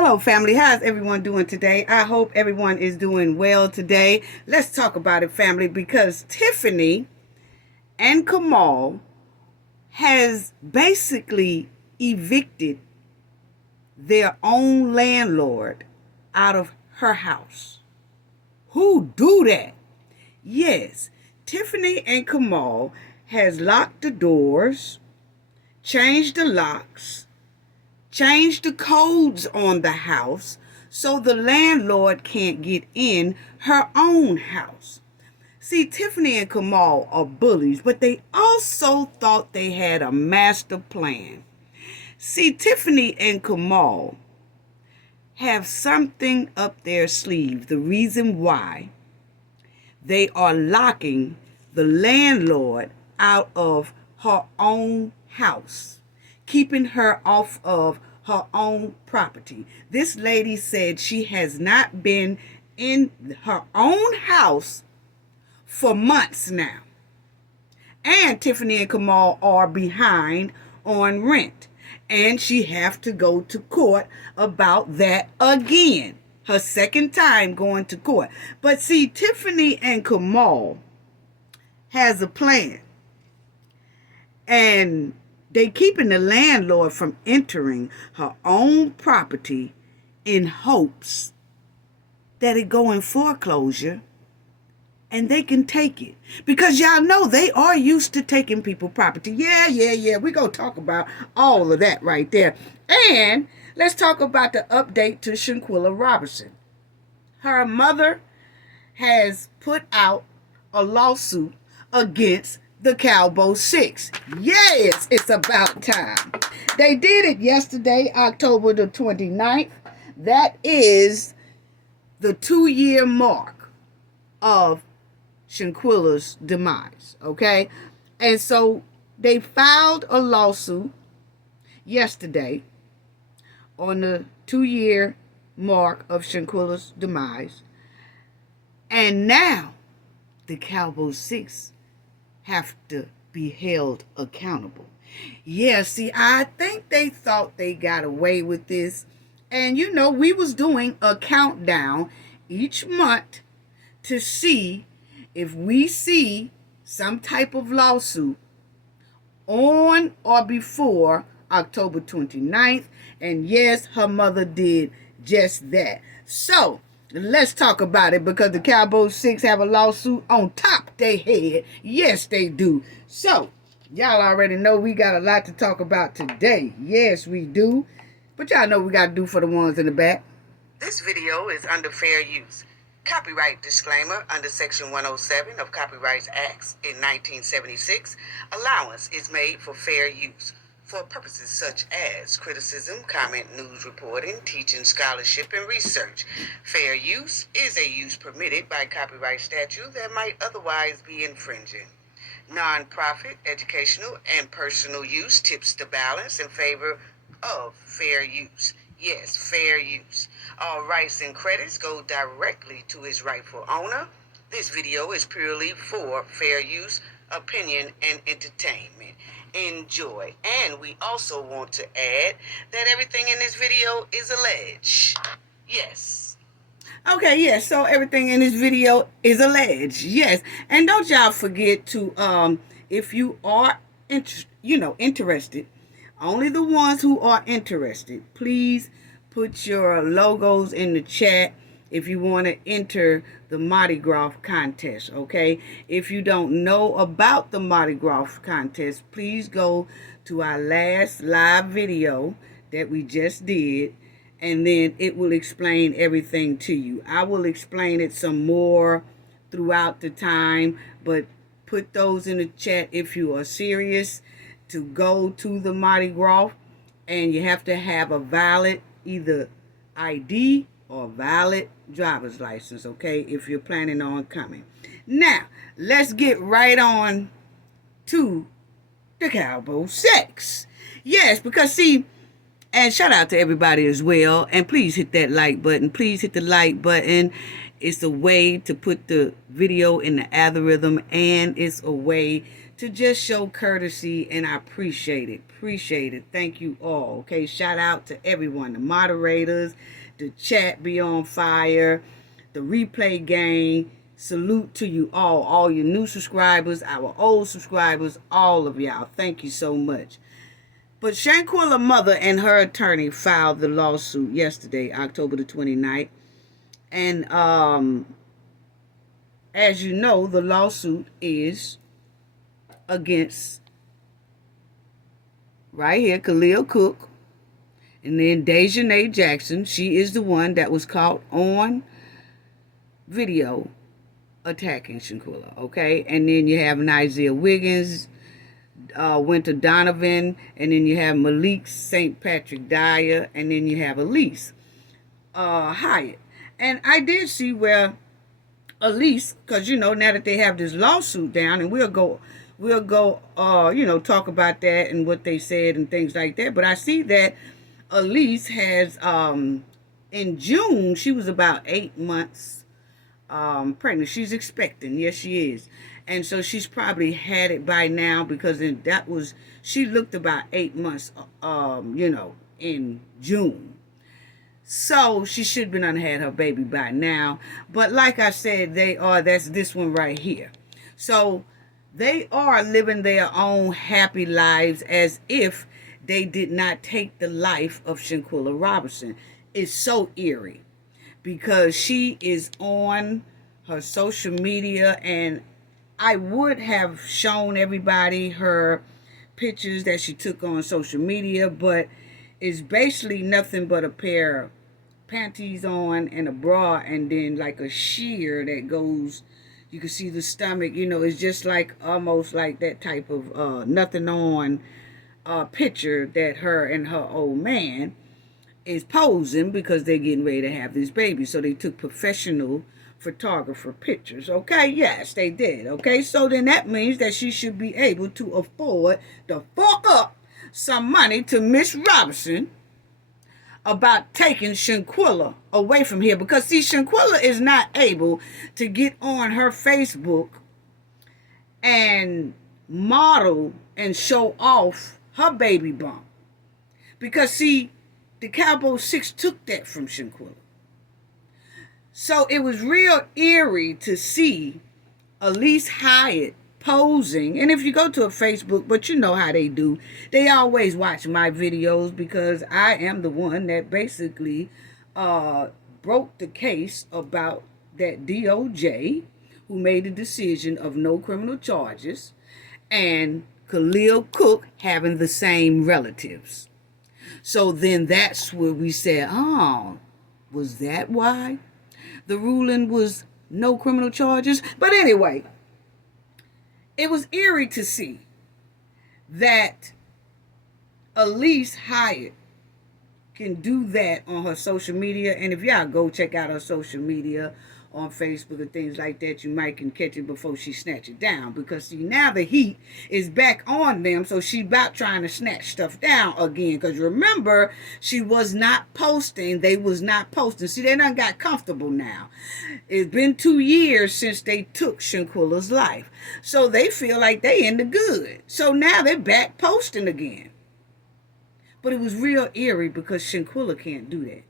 Hello, family. How's everyone doing today? I hope everyone is doing well today. Let's talk about it, family, because Tiffany and Kamal has basically evicted their own landlord out of her house. Who do that? Yes, Tiffany and Kamal has locked the doors, changed the locks, changed the codes on the house so the landlord can't get in her own house. See, Tiffany and Kamal are bullies, but they also thought they had a master plan. See, Tiffany and Kamal have something up their sleeve. The reason why they are locking the landlord out of her own house, keeping her off of her own property. This lady said she has not been in her own house for months now. And Tiffany and Kamal are behind on rent. And she have to go to court about that again. Her second time going to court. But see, Tiffany and Kamal has a plan. And they keeping the landlord from entering her own property in hopes that it go in foreclosure and they can take it. Because y'all know they are used to taking people property. Yeah. We're going to talk about all of that right there. And let's talk about the update to Shanquella Robinson. Her mother has put out a lawsuit against the Cabo 6. Yes, it's about time. They did it yesterday, October the 29th. That is the 2-year mark of Shanquilla's demise, okay? And so they filed a lawsuit yesterday on the 2-year mark of Shanquilla's demise. And now the Cabo 6 have to be held accountable. Yeah, see, I think they thought they got away with this. And you know, we was doing a countdown each month to see if we see some type of lawsuit on or before October 29th. And yes, her mother did just that. So let's talk about it, because the Cabo 6 have a lawsuit on top their head. Yes, they do. So y'all already know we got a lot to talk about today. Yes, we do. But y'all know we got to do for the ones in the back. This video is under fair use. Copyright disclaimer under Section 107 of Copyright Acts in 1976. Allowance is made for fair use for purposes such as criticism, comment, news reporting, teaching, scholarship, and research. Fair use is a use permitted by copyright statute that might otherwise be infringing. Non-profit, educational, and personal use tips the balance in favor of fair use. Yes, fair use. All rights and credits go directly to its rightful owner. This video is purely for fair use, opinion, and entertainment. Enjoy. And we also want to add that everything in this video is alleged. Yes. Okay, yes. So everything in this video is alleged. Yes. And don't y'all forget to if you are interested, only the ones who are interested, please put your logos in the chat if you want to enter the Mardi Gras contest, okay? If you don't know about the Mardi Gras contest, please go to our last live video that we just did, and then it will explain everything to you. I will explain it some more throughout the time, but put those in the chat if you are serious to go to the Mardi Gras, and you have to have a valid either ID or valid driver's license, okay, if you're planning on coming. Now, let's get right on to the Cabo 6. Yes, because see, and shout out to everybody as well, and please hit that like button. Please hit the like button. It's a way to put the video in the algorithm, and it's a way to just show courtesy, and I appreciate it. Appreciate it. Thank you all. Okay, shout out to everyone, the moderators, the chat be on fire, the replay gang. Salute to you all your new subscribers, our old subscribers, all of y'all. Thank you so much. But Shanquella mother and her attorney filed the lawsuit yesterday, October the 29th. And as you know, the lawsuit is against, right here, Khalil Cook, and then Dejanay Jackson. She is the one that was caught on video attacking Shanquilla, okay? And then you have Isaiah Wiggins, Winter Donovan, and then you have Malik St. Patrick Dyer, and then you have Elise Hyatt. And I did see where Elise, because now that they have this lawsuit down, and we'll go talk about that and what they said and things like that. But I see that Elise has in June, she was about 8 months pregnant. She's expecting. Yes, she is. And so she's probably had it by now, because she looked about 8 months, in June. So she should have been had her baby by now. But like I said, that's this one right here. So they are living their own happy lives as if they did not take the life of Shanquella Robinson. It's so eerie, because she is on her social media, and I would have shown everybody her pictures that she took on social media, but it's basically nothing but a pair of panties on and a bra, and then like a sheer that goes, you can see the stomach, it's just like almost like that type of nothing on picture that her and her old man is posing, because they're getting ready to have this baby. So they took professional photographer pictures. Okay, yes, they did. Okay, so then that means that she should be able to afford to fork up some money to Miss Robinson about taking Shanquilla away from here. Because see, Shanquilla is not able to get on her Facebook and model and show off her baby bump, because see, the Cabo 6 took that from Shanquilla. So it was real eerie to see Elise Hyatt posing. And if you go to a Facebook, but you know how they do, they always watch my videos, because I am the one that basically broke the case about that DOJ who made the decision of no criminal charges, and Khalil Cook having the same relatives. So then that's where we said, oh, was that why the ruling was no criminal charges? But anyway, it was eerie to see that Elise Hyatt can do that on her social media. And if y'all go check out her social media on Facebook and things like that, you might can catch it before she snatch it down. Because see, now the heat is back on them, so she about trying to snatch stuff down again. Because remember, she was not posting. They was not posting. See, they done got comfortable now. It's been 2 years since they took Shanquilla's life, so they feel like they in the good. So now they're back posting again. But it was real eerie, because Shanquilla can't do that.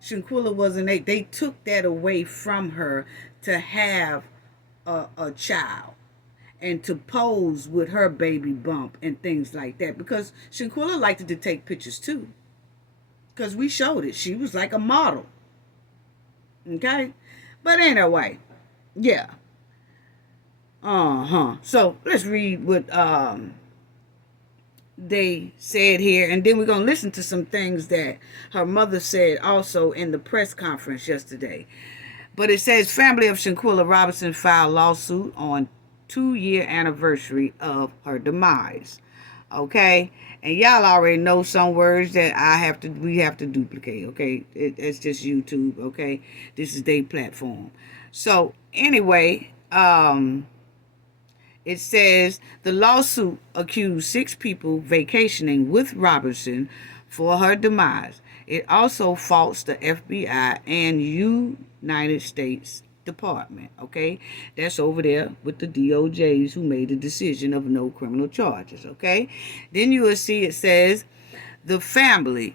Shanquilla wasn't, they took that away from her to have a child and to pose with her baby bump and things like that, because Shanquilla liked to take pictures too, because we showed it. She was like a model. Okay? But anyway, yeah. So let's read what they said here, and then we're going to listen to some things that her mother said also in the press conference yesterday. But it says, family of Shanquella Robinson filed lawsuit on 2-year anniversary of her demise. Okay? And y'all already know some words that we have to duplicate. Okay? It's just YouTube. Okay? This is their platform. So anyway, it says the lawsuit accused 6 people vacationing with Robinson for her demise. It also faults the FBI and United States Department, okay? That's over there with the DOJs who made the decision of no criminal charges, okay? Then you will see it says, the family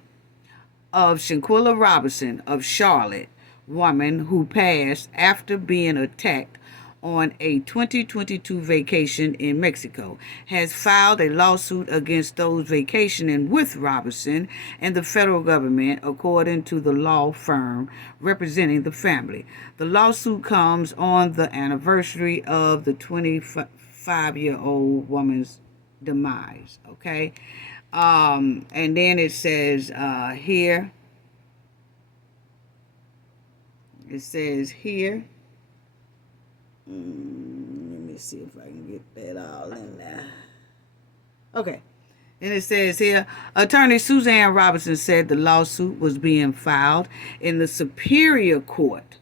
of Shanquella Robinson of Charlotte, woman who passed after being attacked on a 2022 vacation in Mexico, has filed a lawsuit against those vacationing with Robinson and the federal government, according to the law firm representing the family. The lawsuit comes on the anniversary of the 25-year-old woman's demise, okay? And then it says here, let me see if I can get that all in there. Okay. And it says here, Attorney Suzanne Robinson said the lawsuit was being filed in the Superior Court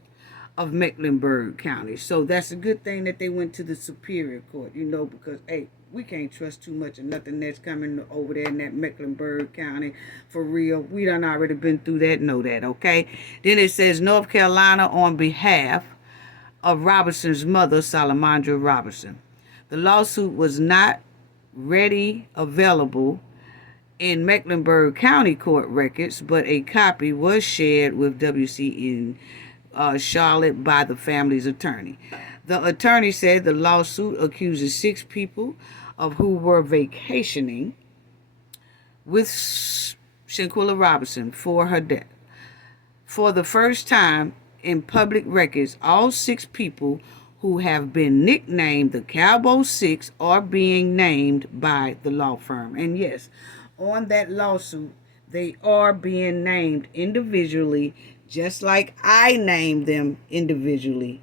of Mecklenburg County. So that's a good thing that they went to the Superior Court, because, hey, we can't trust too much of nothing that's coming over there in that Mecklenburg County. For real. We done already been through that, know that, okay? Then it says North Carolina on behalf of Robinson's mother, Salamandra Robinson. The lawsuit was not available in Mecklenburg County court records, but a copy was shared with WC in Charlotte by the family's attorney. The attorney said the lawsuit accuses 6 people of who were vacationing with Shanquella Robinson for her death. For the first time in public records, all 6 people who have been nicknamed the Cabo 6 are being named by the law firm. And yes, on that lawsuit, they are being named individually, just like I named them individually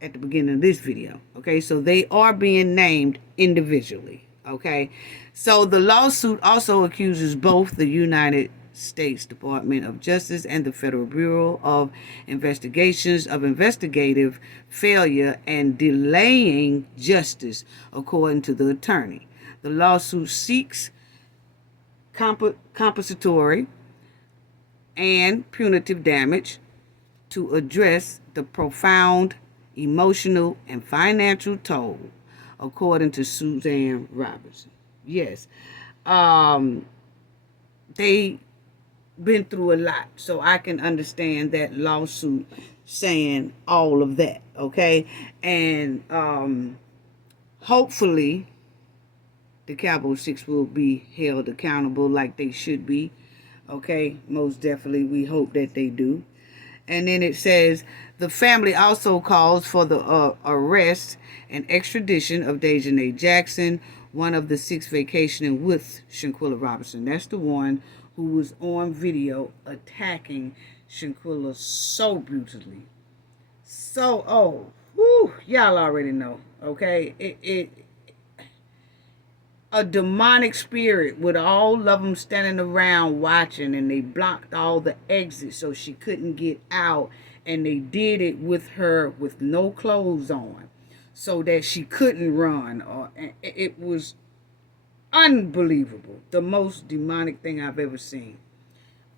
at the beginning of this video. Okay, so they are being named individually. Okay, so the lawsuit also accuses both the United States Department of Justice and the Federal Bureau of Investigations of investigative failure and delaying justice, according to the attorney. The lawsuit seeks compensatory and punitive damage to address the profound emotional and financial toll, according to Suzanne Robinson. Yes, they been through a lot, so I can understand that lawsuit saying all of that, okay? And hopefully the Cabo 6 will be held accountable like they should be, okay? Most definitely, we hope that they do. And then it says, the family also calls for the arrest and extradition of Dejanay Jackson, one of the 6 vacationing with Shanquella Robinson. That's the one who was on video attacking Shanquilla so brutally. So, y'all already know, okay? A demonic spirit with all of them standing around watching, and they blocked all the exits so she couldn't get out, and they did it with her with no clothes on so that she couldn't run. It was unbelievable. The most demonic thing I've ever seen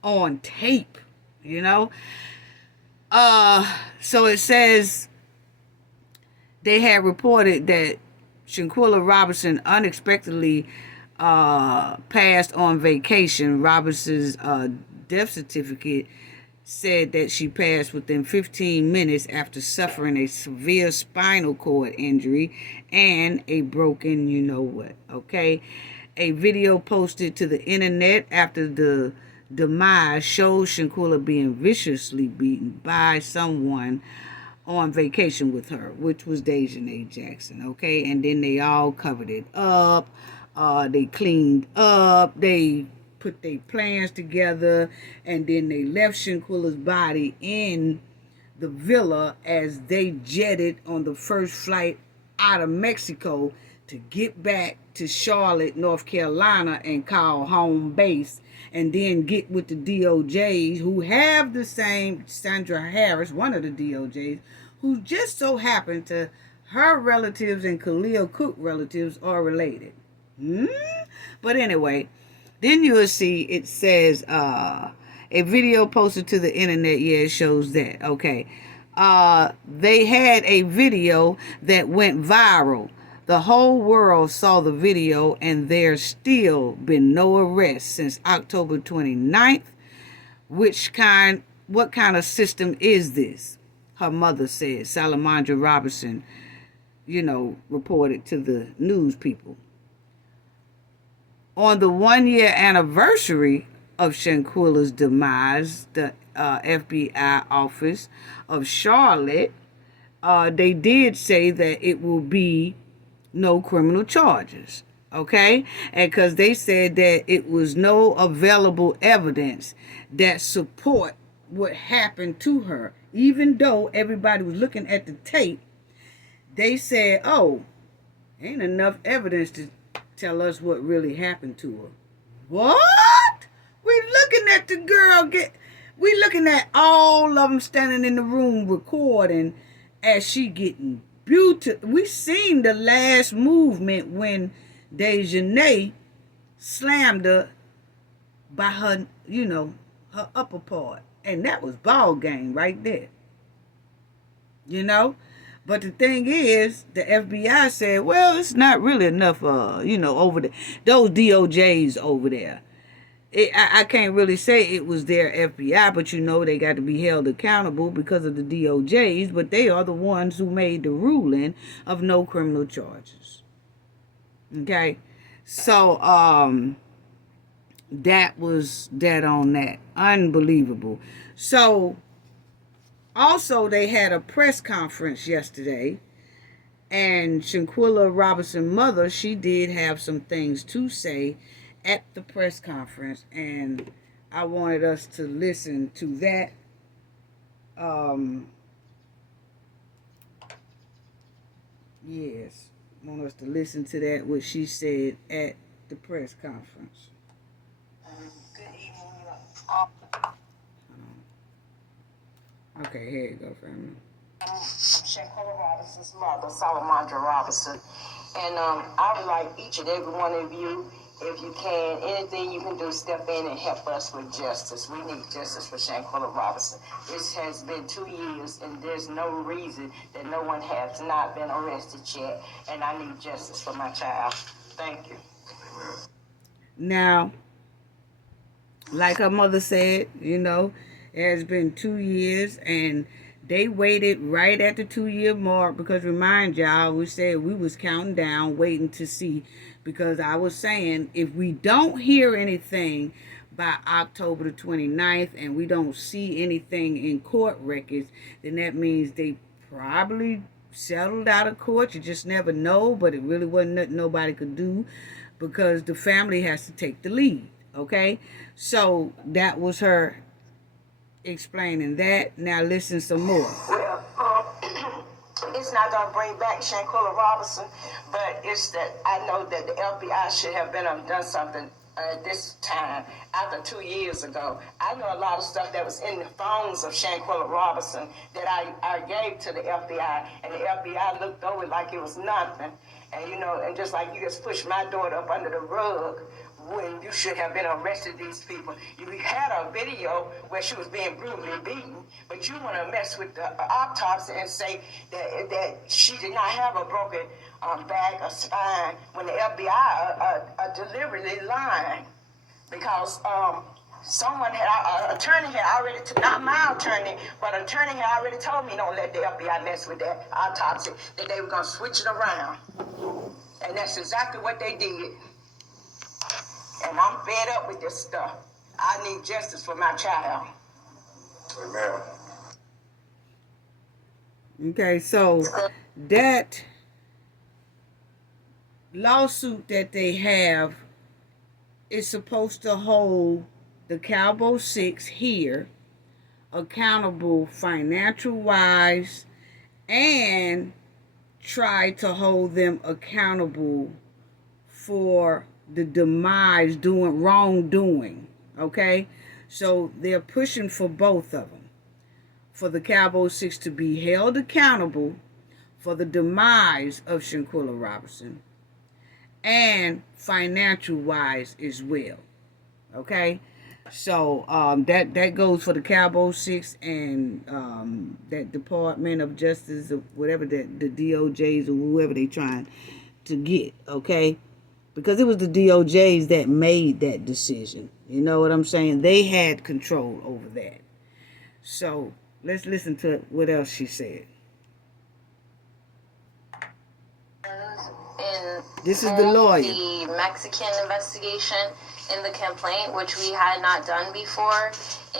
on tape, So it says they had reported that Shanquella Robinson unexpectedly passed on vacation. Robinson's death certificate said that she passed within 15 minutes after suffering a severe spinal cord injury and a broken okay? A video posted to the internet after the demise shows Shanquella being viciously beaten by someone on vacation with her, which was Dejanay Jackson, okay? And then they all covered it up. They cleaned up. They put their plans together, and then they left Shanquella's body in the villa as they jetted on the first flight out of Mexico to get back to Charlotte, North Carolina, and call home base, and then get with the DOJs, who have the same Sandra Harris, one of the DOJs, who just so happened to her relatives and Khalil Cook relatives are related. But anyway, then you'll see it says a video posted to the internet. Yeah, it shows that. Okay. They had a video that went viral. The whole world saw the video, and there's still been no arrest since October 29th. What kind of system is this? Her mother said. Shanquella Robinson, reported to the news people. On the 1-year anniversary of Shanquilla's demise, the FBI office of Charlotte, they did say that it will be no criminal charges. Okay? And because they said that it was no available evidence that support what happened to her. Even though everybody was looking at the tape, they said, oh, ain't enough evidence to tell us what really happened to her. What? We looking at the girl we looking at all of them standing in the room recording as she getting beautiful. We seen the last movement when Dejanay slammed her by her, her upper part. And that was ball game right there. But the thing is, the FBI said, well, it's not really enough, over there. Those DOJs over there. I can't really say it was their FBI, but they got to be held accountable because of the DOJs, but they are the ones who made the ruling of no criminal charges. Okay? So, that was that on that. Unbelievable. So, also, they had a press conference yesterday, and Shanquella Robinson's mother, she did have some things to say at the press conference, and I wanted us to listen to that. Yes, I want us to listen to that, what she said at the press conference. Good evening. Okay, here you go, family. Shanquella Robinson's mother, Shanquella Robinson, and I would like each and every one of you, if you can, anything you can do, step in and help us with justice. We need justice for Shanquella Robinson. This has been 2 years, and there's no reason that no one has not been arrested yet, and I need justice for my child. Thank you. Now, like her mother said, it has been 2 years, and they waited right at the 2-year mark because, remind y'all, we said we was counting down, waiting to see, because I was saying if we don't hear anything by October the 29th and we don't see anything in court records, then that means they probably settled out of court. You just never know, but it really wasn't nothing nobody could do because the family has to take the lead, okay? So that was her explaining that. Now listen some more. Well, it's not going to bring back Shanquella Robinson, but it's that I know that the FBI should have been done something at this time after 2 years ago. I know a lot of stuff that was in the phones of Shanquella Robinson that I gave to the FBI, and the FBI looked over it like it was nothing. And and just like you just pushed my daughter up under the rug when you should have been arrested these people. You had a video where she was being brutally beaten, but you want to mess with the autopsy and say that she did not have a broken back or spine when the FBI are deliberately lying because someone had, an attorney had already, not my attorney, but an attorney had already told me don't let the FBI mess with that autopsy, that they were going to switch it around. And that's exactly what they did. And I'm fed up with this stuff. I need justice for my child. Amen. Okay, so that lawsuit that they have is supposed to hold the Cabo 6 here accountable financial-wise and try to hold them accountable for the demise, wrongdoing, okay? So they're pushing for both of them. For the Cabo 6 to be held accountable for the demise of Shanquella Robinson and financial-wise as well, okay? So that goes for the Cabo 6 and that Department of Justice or whatever that the DOJs or whoever they trying to get, okay? Because it was the DOJs that made that decision. You know what I'm saying? They had control over that. So let's listen to what else she said. This is the lawyer. The Mexican investigation in the complaint, which we had not done before,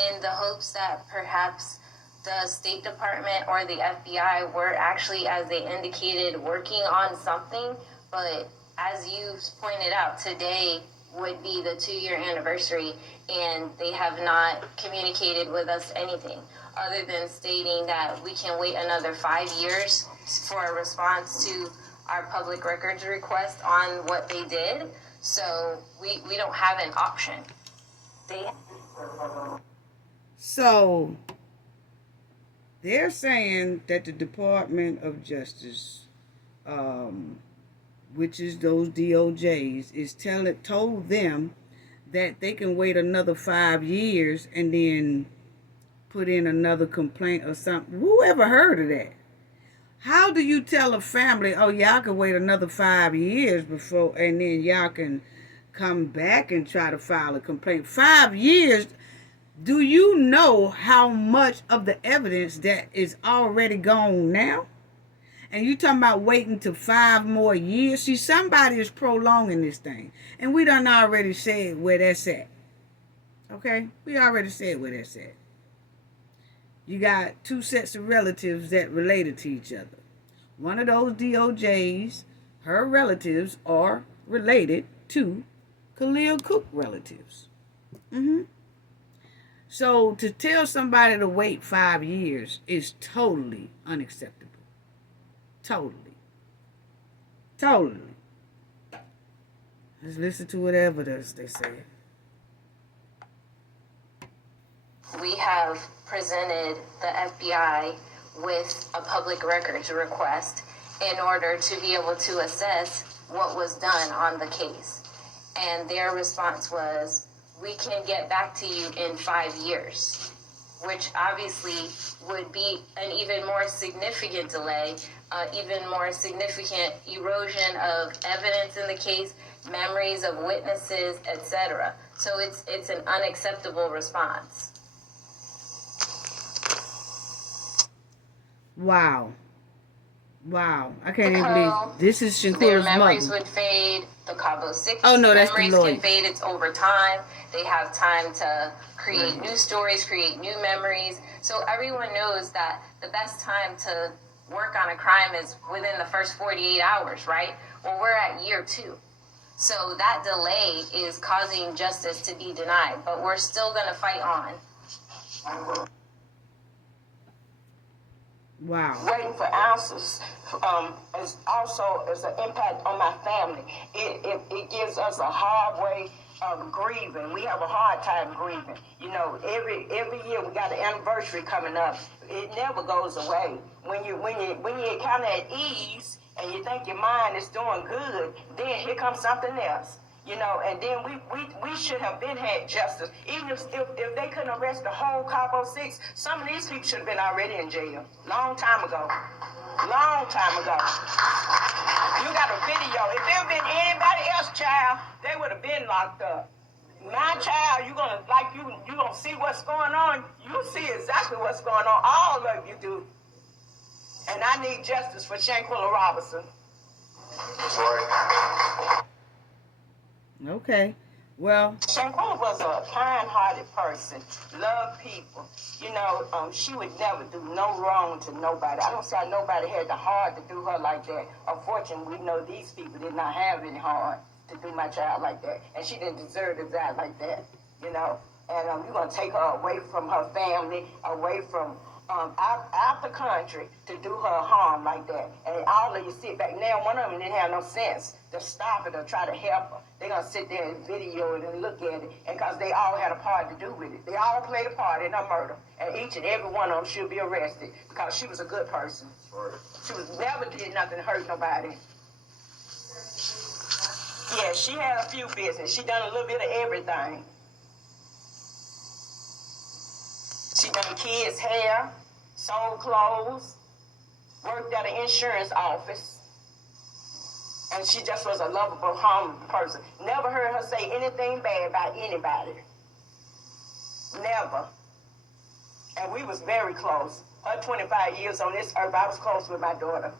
in the hopes that perhaps the State Department or the FBI were actually, as they indicated, working on something. But as you pointed out, today would be the 2-year anniversary, and they have not communicated with us anything other than stating that we can wait another 5 years for a response to our public records request on what they did. So we don't have an option. So they're saying that the Department of Justice, which is those DOJs, is told them that they can wait another 5 years and then put in another complaint or something. Who ever heard of that? How do you tell a family, oh, y'all can wait another 5 years before, and then y'all can come back and try to file a complaint? 5 years? Do you know how much of the evidence that is already gone now? And you talking about waiting to 5 more years? See, somebody is prolonging this thing. And we done already said where that's at. Okay? We already said where that's at. You got 2 sets of relatives that related to each other. One of those DOJs, her relatives are related to Khalil Cook relatives. So to tell somebody to wait 5 years is totally unacceptable. Totally. Let's listen to whatever else they say. We have presented the FBI with a public records request in order to be able to assess what was done on the case. And their response was, we can get back to you in 5 years, which obviously would be an even more significant delay, even more significant erosion of evidence in the case, memories of witnesses, etc. So it's an unacceptable response. Wow. I can't even believe this is Shanquilla's Their mother. memories would fade. The Cabo 6 Oh, no, that's memories the lawyer. can fade. It's over time. They have time to create new stories, create new memories. So everyone knows that the best time to work on a crime is within the first 48 hours, right? Well, we're at year 2. So that delay is causing justice to be denied, but we're still going to fight on. Wow. Waiting for answers is also an impact on my family. It gives us a hard way of grieving. We have a hard time grieving. You know, every year we got an anniversary coming up. It never goes away. When you're kind of at ease and you think your mind is doing good, then here comes something else. You know, and then we should have been had justice. Even if they couldn't arrest the whole Cabo 6, some of these people should have been already in jail. Long time ago. You got a video. If there had been anybody else, child, they would have been locked up. My child, you're gonna see what's going on. You see exactly what's going on. All of you do. And I need justice for Shanquella Robinson. That's right. Okay. Well, Shanquella was a kind-hearted person, loved people. You know, she would never do no wrong to nobody. I don't see how nobody had the heart to do her like that. Unfortunately, we know these people did not have any heart to do my child like that. And she didn't deserve to die like that, you know. And you're going to take her away from her family, away from out the country to do her harm like that. And all of you sit back. Now, one of them didn't have no sense to stop it or try to help her. They're going to sit there and video it and look at it. And because they all had a part to do with it. They all played a part in her murder. And each and every one of them should be arrested because she was a good person. She never did nothing to hurt nobody. Yeah, she had a few business. She done a little bit of everything. She done kids' hair, sold clothes, worked at an insurance office. And she just was a lovable, humble person. Never heard her say anything bad about anybody. Never. And we was very close. Her 25 years on this earth, I was close with my daughter.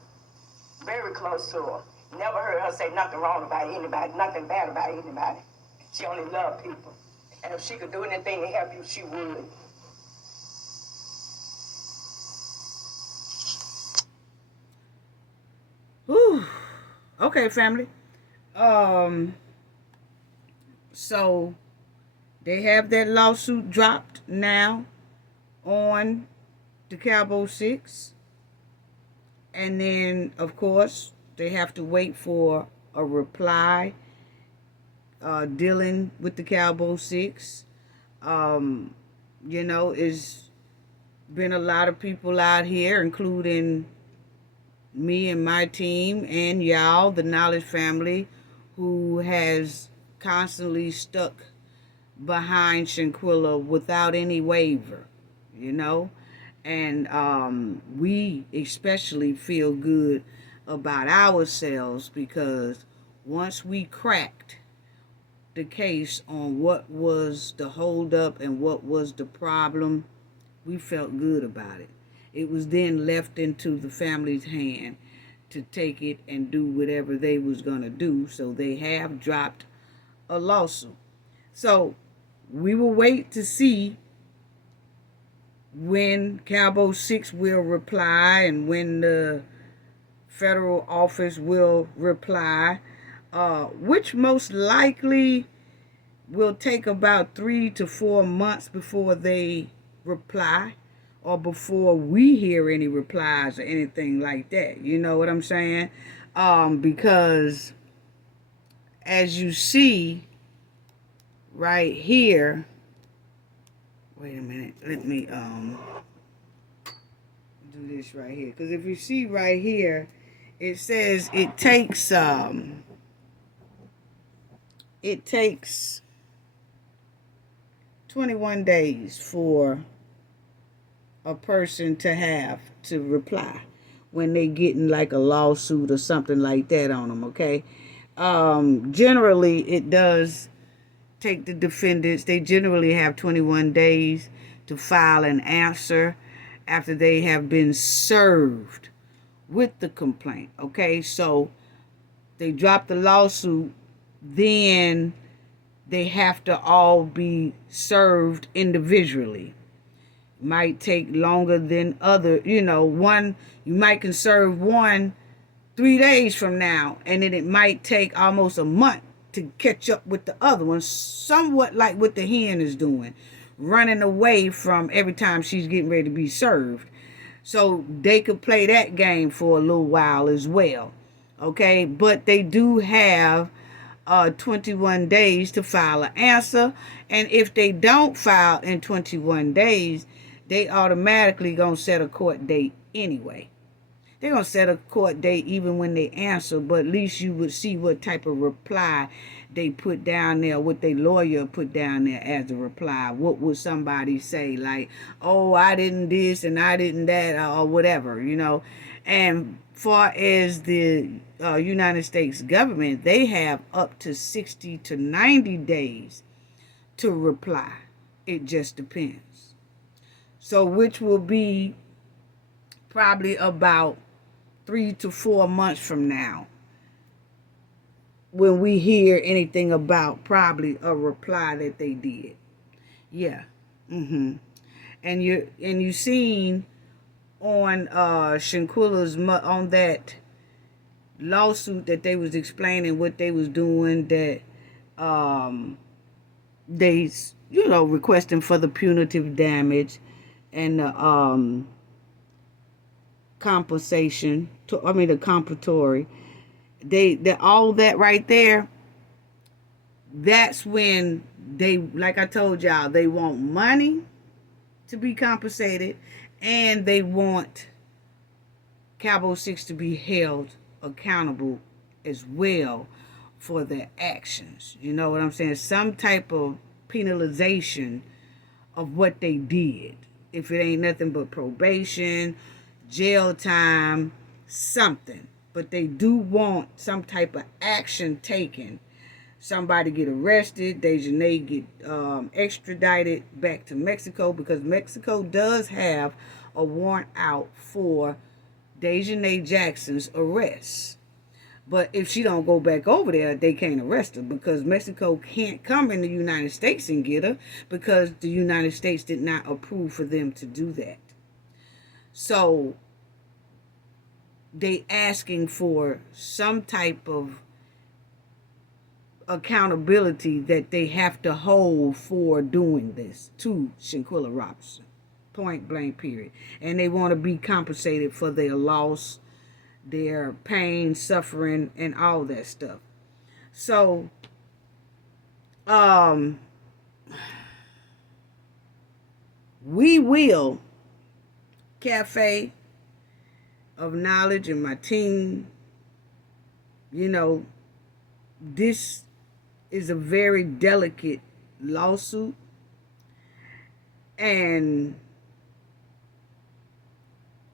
Very close to her. Never heard her say nothing wrong about anybody, nothing bad about anybody. She only loved people. And if she could do anything to help you, she would. Whew. Okay, family. So they have that lawsuit dropped now on the Cabo 6. And then, of course, they have to wait for a reply dealing with the Cabo 6. You know, it's been a lot of people out here, including me and my team and y'all, the Knowledge family, who has constantly stuck behind Shanquilla without any waiver, you know. And we especially feel good about ourselves because once we cracked the case on what was the holdup and what was the problem, we felt good about it. It was then left into the family's hand to take it and do whatever they was going to do. So they have dropped a lawsuit. So we will wait to see when Cabo 6 will reply and when the federal office will reply, which most likely will take about 3 to 4 months before they reply or before we hear any replies or anything like that. You know what I'm saying? Because as you see right here, wait a minute, let me do this right here, because if you see right here, it says it takes 21 days for a person to have to reply when they getting like a lawsuit or something like that on them. Okay, generally it does take the defendants, they generally have 21 days to file an answer after they have been served with the complaint. Okay, so they drop the lawsuit, then they have to all be served individually. Might take longer than other, you know, one, you might can serve one 3 days from now, and then it might take almost a month to catch up with the other one, somewhat like what the hen is doing, running away from every time she's getting ready to be served. So they could play that game for a little while as well. Okay, but they do have 21 days to file an answer, and if they don't file in 21 days, they automatically gonna set a court date anyway. They're going to set a court date even when they answer, but at least you would see what type of reply they put down there, what their lawyer put down there as a reply. What would somebody say? Like, oh, I didn't this and I didn't that, or whatever, you know. And far as the United States government, they have up to 60 to 90 days to reply. It just depends. So which will be probably about 3 to 4 months from now when we hear anything about probably a reply that they did. Yeah. And you seen on Shanquilla's on that lawsuit that they was explaining what they was doing, that they, you know, requesting for the punitive damage and the compensation, the compensatory, they all that right there, that's when they, like I told y'all, they want money to be compensated, and they want Cabo 6 to be held accountable as well for their actions. You know what I'm saying? Some type of penalization of what they did. if it ain't nothing but probation, jail time, something. But they do want some type of action taken. Somebody get arrested, Dejanay get extradited back to Mexico, because Mexico does have a warrant out for Dejanay Jackson's arrest. But if she don't go back over there, they can't arrest her, because Mexico can't come in the United States and get her, because the United States did not approve for them to do that. So they asking for some type of accountability that they have to hold for doing this to Shanquella Robinson. Point blank, period. And they want to be compensated for their loss, their pain, suffering, and all that stuff. So, we will, Cafe of Knowledge and my team, this is a very delicate lawsuit, and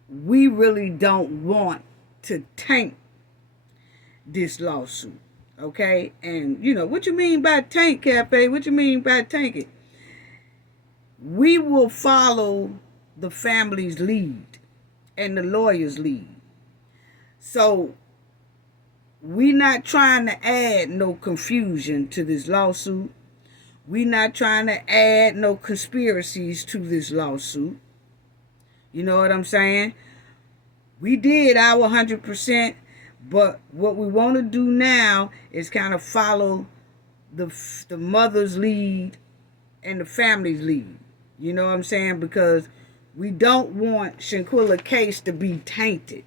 we really don't want to tank this lawsuit, okay? And what you mean by tank, Cafe? What you mean by tank it? We will follow the family's lead and the lawyer's lead. So we not trying to add no confusion to this lawsuit. We not trying to add no conspiracies to this lawsuit. You know what I'm saying? We did our 100%, but what we want to do now is kind of follow the mother's lead and the family's lead. You know what I'm saying? Because we don't want Shanquilla's case to be tainted.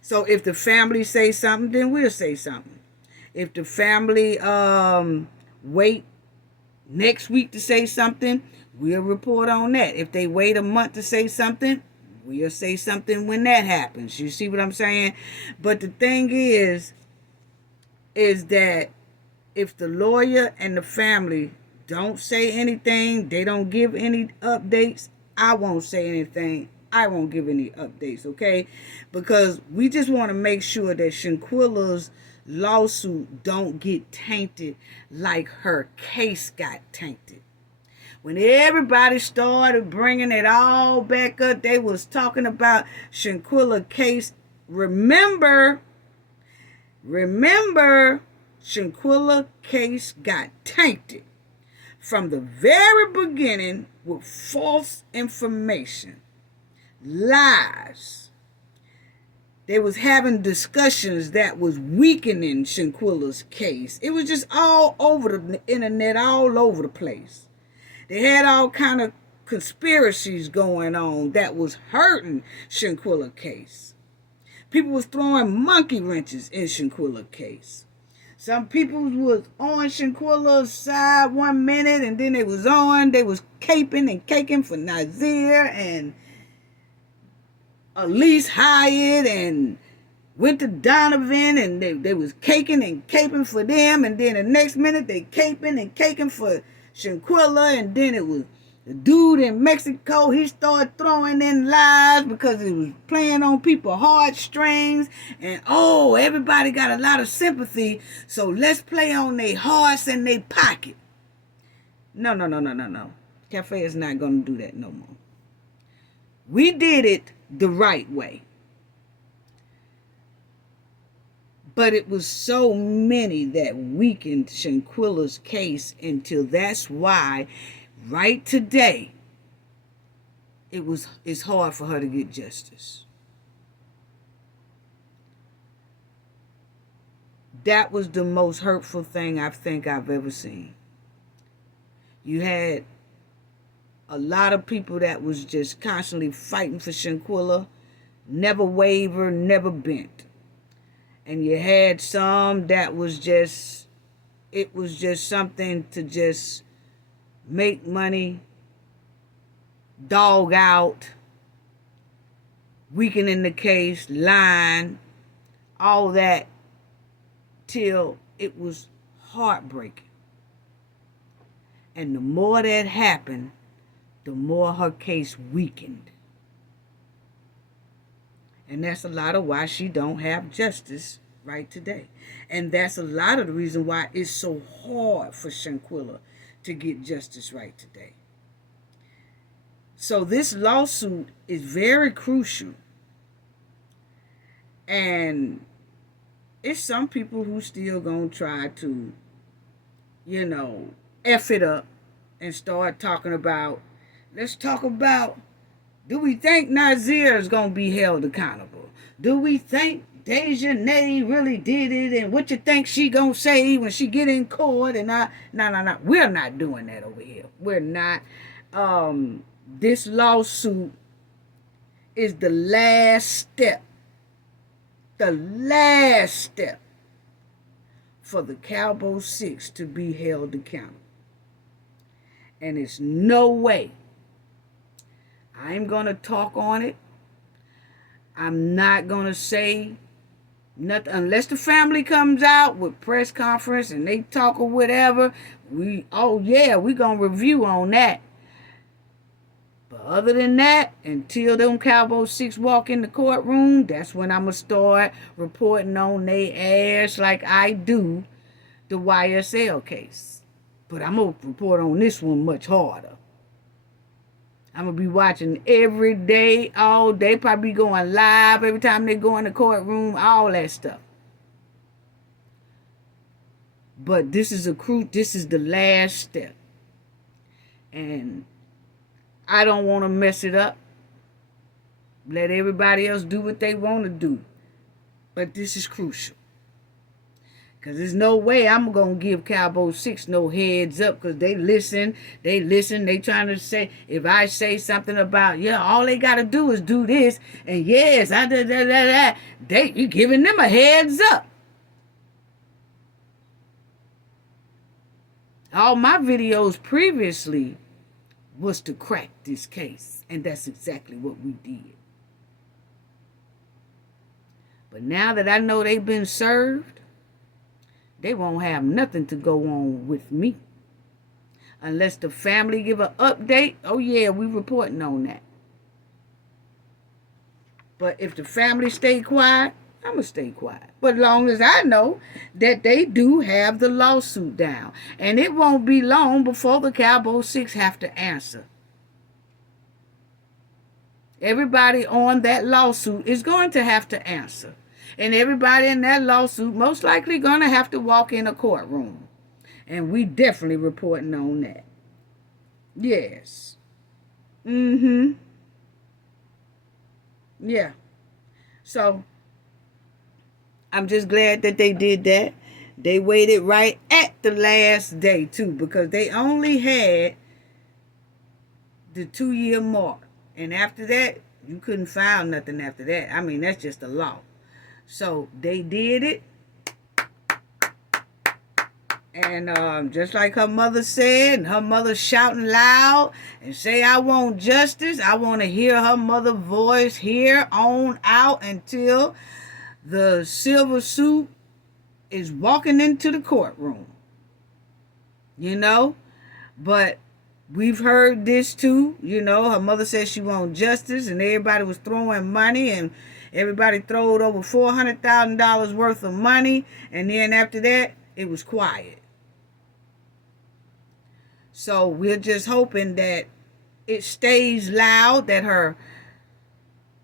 So if the family say something, then we'll say something. If the family wait next week to say something, we'll report on that. If they wait a month to say something, we'll say something when that happens. You see what I'm saying? But the thing is that if the lawyer and the family don't say anything, they don't give any updates, I won't say anything. I won't give any updates, okay? Because we just want to make sure that Shanquilla's lawsuit don't get tainted like her case got tainted. When everybody started bringing it all back up, they was talking about Shanquilla's case. Remember, Shanquilla's case got tainted from the very beginning with false information, lies. They was having discussions that was weakening Shanquilla's case. It was just all over the internet, all over the place. They had all kind of conspiracies going on that was hurting Shanquilla's case. People was throwing monkey wrenches in Shanquilla's case. Some people was on Shanquilla's side 1 minute, and then they was caping and caking for Nazir and Elise Hyatt, and went to Donovan, and they was caking and caping for them, and then the next minute they caping and caking for Shanquilla, and then it was the dude in Mexico. He started throwing in lies because it was playing on people's heartstrings, and everybody got a lot of sympathy, so let's play on their hearts and their pocket. No. Cafe is not going to do that no more. We did it the right way. But it was so many that weakened Shanquilla's case until that's why right today it's hard for her to get justice. That was the most hurtful thing I think I've ever seen. You had a lot of people that was just constantly fighting for Shanquilla, never wavered, never bent. And you had some that was just something to just make money, dog out, weakening the case, lying, all that, till it was heartbreaking. And the more that happened, the more her case weakened. And that's a lot of why she don't have justice right today. And that's a lot of the reason why it's so hard for Shanquilla to get justice right today. So this lawsuit is very crucial. And it's some people who still gonna try to, F it up and start talking about, let's talk about, do we think Nazir is gonna be held accountable? Do we think Dejanay really did it? And what you think she gonna say when she get in court? And no. We're not doing that over here. We're not. This lawsuit is the last step. The last step for the Cabo 6 to be held accountable. And it's no way I'm going to talk on it. I'm not going to say nothing unless the family comes out with press conference and they talk or whatever. We're going to review on that. But other than that, until them Cabo 6 walk in the courtroom, that's when I'm going to start reporting on their ass like I do the YSL case. But I'm going to report on this one much harder. I'm going to be watching every day, all day, probably going live every time they go in the courtroom, all that stuff. But this is the last step. And I don't want to mess it up. Let everybody else do what they want to do. But this is crucial. Because there's no way I'm going to give Cabo 6 no heads up, because they listen. They trying to say, if I say something about, all they got to do is do this, and yes, you giving them a heads up. All my videos previously was to crack this case, and that's exactly what we did. But now that I know they've been served, they won't have nothing to go on with me. Unless the family give an update, we reporting on that. But if the family stay quiet, I'm going to stay quiet. But as long as I know that they do have the lawsuit down. And it won't be long before the Cabo 6 have to answer. Everybody on that lawsuit is going to have to answer. And everybody in that lawsuit most likely going to have to walk in a courtroom. And we definitely reporting on that. Yes. Yeah. So, I'm just glad that they did that. They waited right at the last day, too, because they only had the 2-year mark. And after that, you couldn't file nothing after that. I mean, that's just the law. So they did it. And just like her mother said, and her mother shouting loud and say, I want justice. I want to hear her mother voice here on out until the silver suit is walking into the courtroom. But we've heard this too. Her mother said she wants justice, and everybody was throwing money, and everybody throwed over $400,000 worth of money, and then after that, it was quiet. So we're just hoping that it stays loud, that her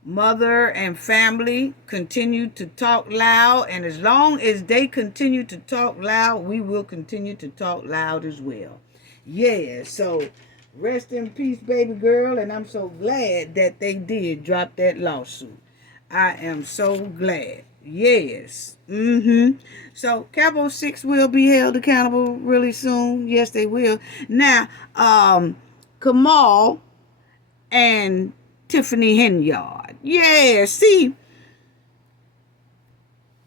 mother and family continue to talk loud, and as long as they continue to talk loud, we will continue to talk loud as well. Yeah, so rest in peace, baby girl, and I'm so glad that they did drop that lawsuit. I am so glad. Yes. So Cabo 6 will be held accountable really soon. Yes, they will. Now, Kamal and Tiffany Henyard. Yeah, see,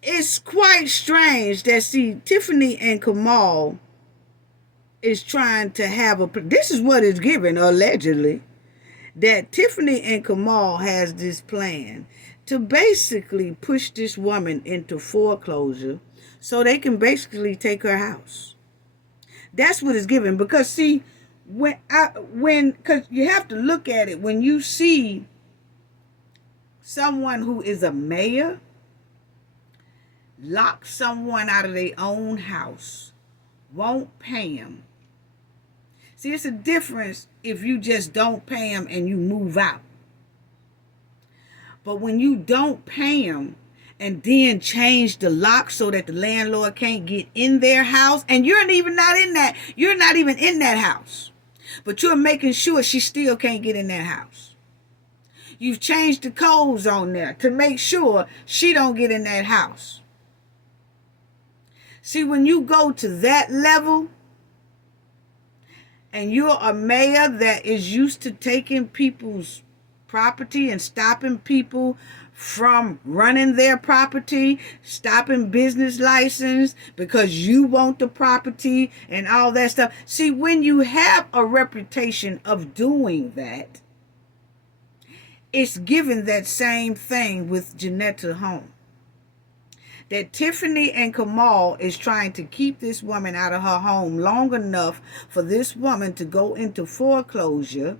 it's quite strange that, Tiffany and Kamal is trying to have this is what is given, allegedly, that Tiffany and Kamal has this plan to basically push this woman into foreclosure so they can basically take her house. That's what is given, because Because you have to look at it when you see someone who is a mayor lock someone out of their own house, won't pay them. See, it's a difference if you just don't pay them and you move out. But when you don't pay them and then change the lock so that the landlord can't get in their house, and you're not even in that house, but you're making sure she still can't get in that house. You've changed the codes on there to make sure she don't get in that house. See, when you go to that level, and you're a mayor that is used to taking people's property and stopping people from running their property, stopping business license because you want the property and all that stuff. See, when you have a reputation of doing that, it's given that same thing with Janetta home. That Tiffany and Kamal is trying to keep this woman out of her home long enough for this woman to go into foreclosure.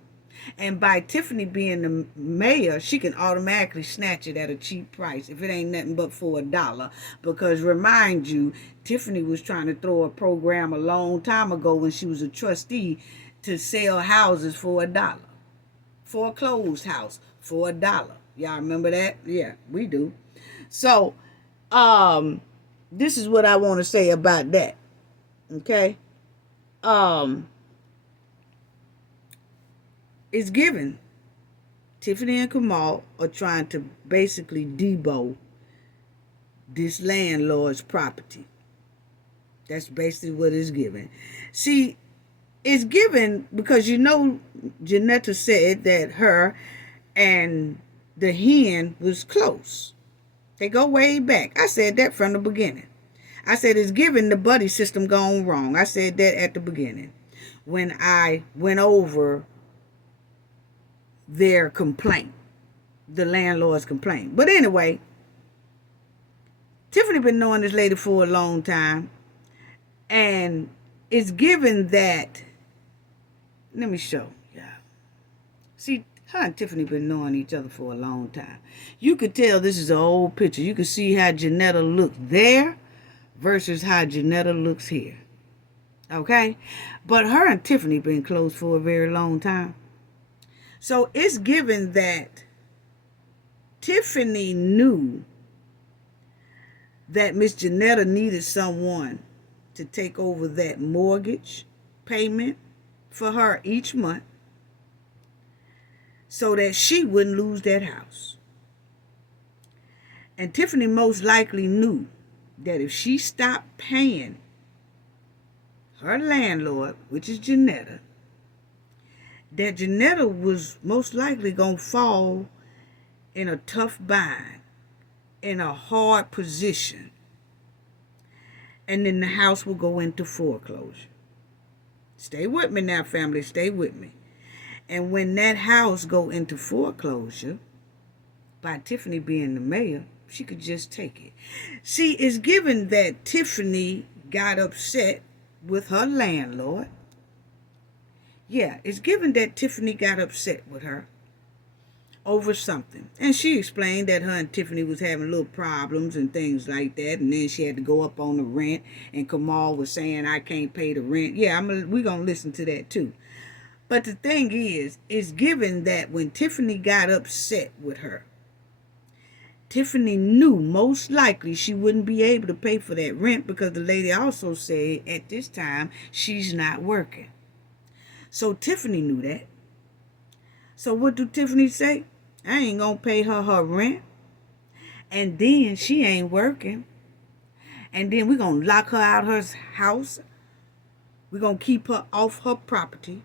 And by Tiffany being the mayor, she can automatically snatch it at a cheap price if it ain't nothing but for $1. Because remind you, Tiffany was trying to throw a program a long time ago when she was a trustee to sell houses for $1. Foreclosed house for $1. Y'all remember that? Yeah, we do. So, this is what I want to say about that. Okay? It's given. Tiffany and Kamal are trying to basically debo this landlord's property. That's basically what it's given. See, it's given because Janetta said that her and the hen was close. They go way back. I said that from the beginning. I said it's given the buddy system gone wrong. I said that at the beginning when I went over their complaint, the landlord's complaint. But anyway, Tiffany been knowing this lady for a long time, and it's given that. Let me show y'all. See, her and Tiffany been knowing each other for a long time. You could tell this is an old picture. You can see how Janetta looked there versus how Janetta looks here. Okay? But her and Tiffany been close for a very long time. So it's given that Tiffany knew that Miss Janetta needed someone to take over that mortgage payment for her each month so that she wouldn't lose that house. And Tiffany most likely knew that if she stopped paying her landlord, which is Janetta, that Janetta was most likely going to fall in a tough bind, in a hard position, and then the house will go into foreclosure. Stay with me now, family, stay with me. And when that house go into foreclosure, by Tiffany being the mayor, she could just take it. See, it's given that Tiffany got upset with her landlord. Yeah, it's given that Tiffany got upset with her over something. And she explained that her and Tiffany was having little problems and things like that. And then she had to go up on the rent. And Kamal was saying, I can't pay the rent. Yeah, we're going to listen to that too. But the thing is, it's given that when Tiffany got upset with her, Tiffany knew most likely she wouldn't be able to pay for that rent because the lady also said at this time she's not working. So Tiffany knew that. So what do Tiffany say? I ain't gonna pay her rent. And then she ain't working. And then we're gonna lock her out her house. We're gonna keep her off her property.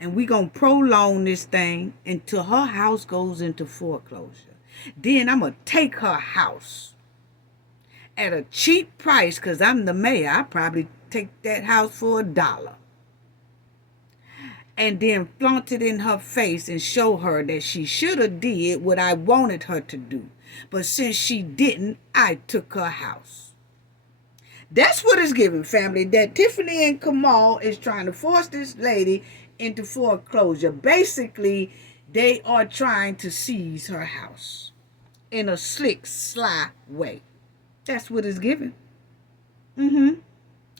And we're gonna prolong this thing until her house goes into foreclosure. Then I'm gonna take her house at a cheap price because I'm the mayor. I probably take that house for $1. And then flaunt it in her face and show her that she should have did what I wanted her to do. But since she didn't, I took her house. That's what it's giving, family. That Tiffany and Kamal is trying to force this lady into foreclosure. Basically, they are trying to seize her house in a slick, sly way. That's what it's giving.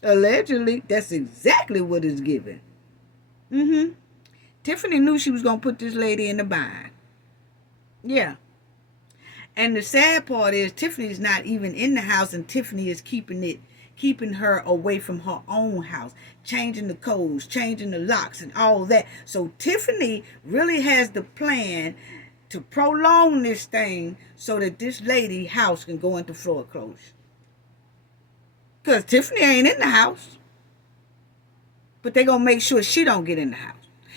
Allegedly, that's exactly what it's giving. Tiffany knew she was going to put this lady in the bind. Yeah. And the sad part is Tiffany's not even in the house, and Tiffany is keeping her away from her own house, changing the codes, changing the locks and all that. So Tiffany really has the plan to prolong this thing so that this lady house can go into foreclosure. Because Tiffany ain't in the house. But they're going to make sure she don't get in the house.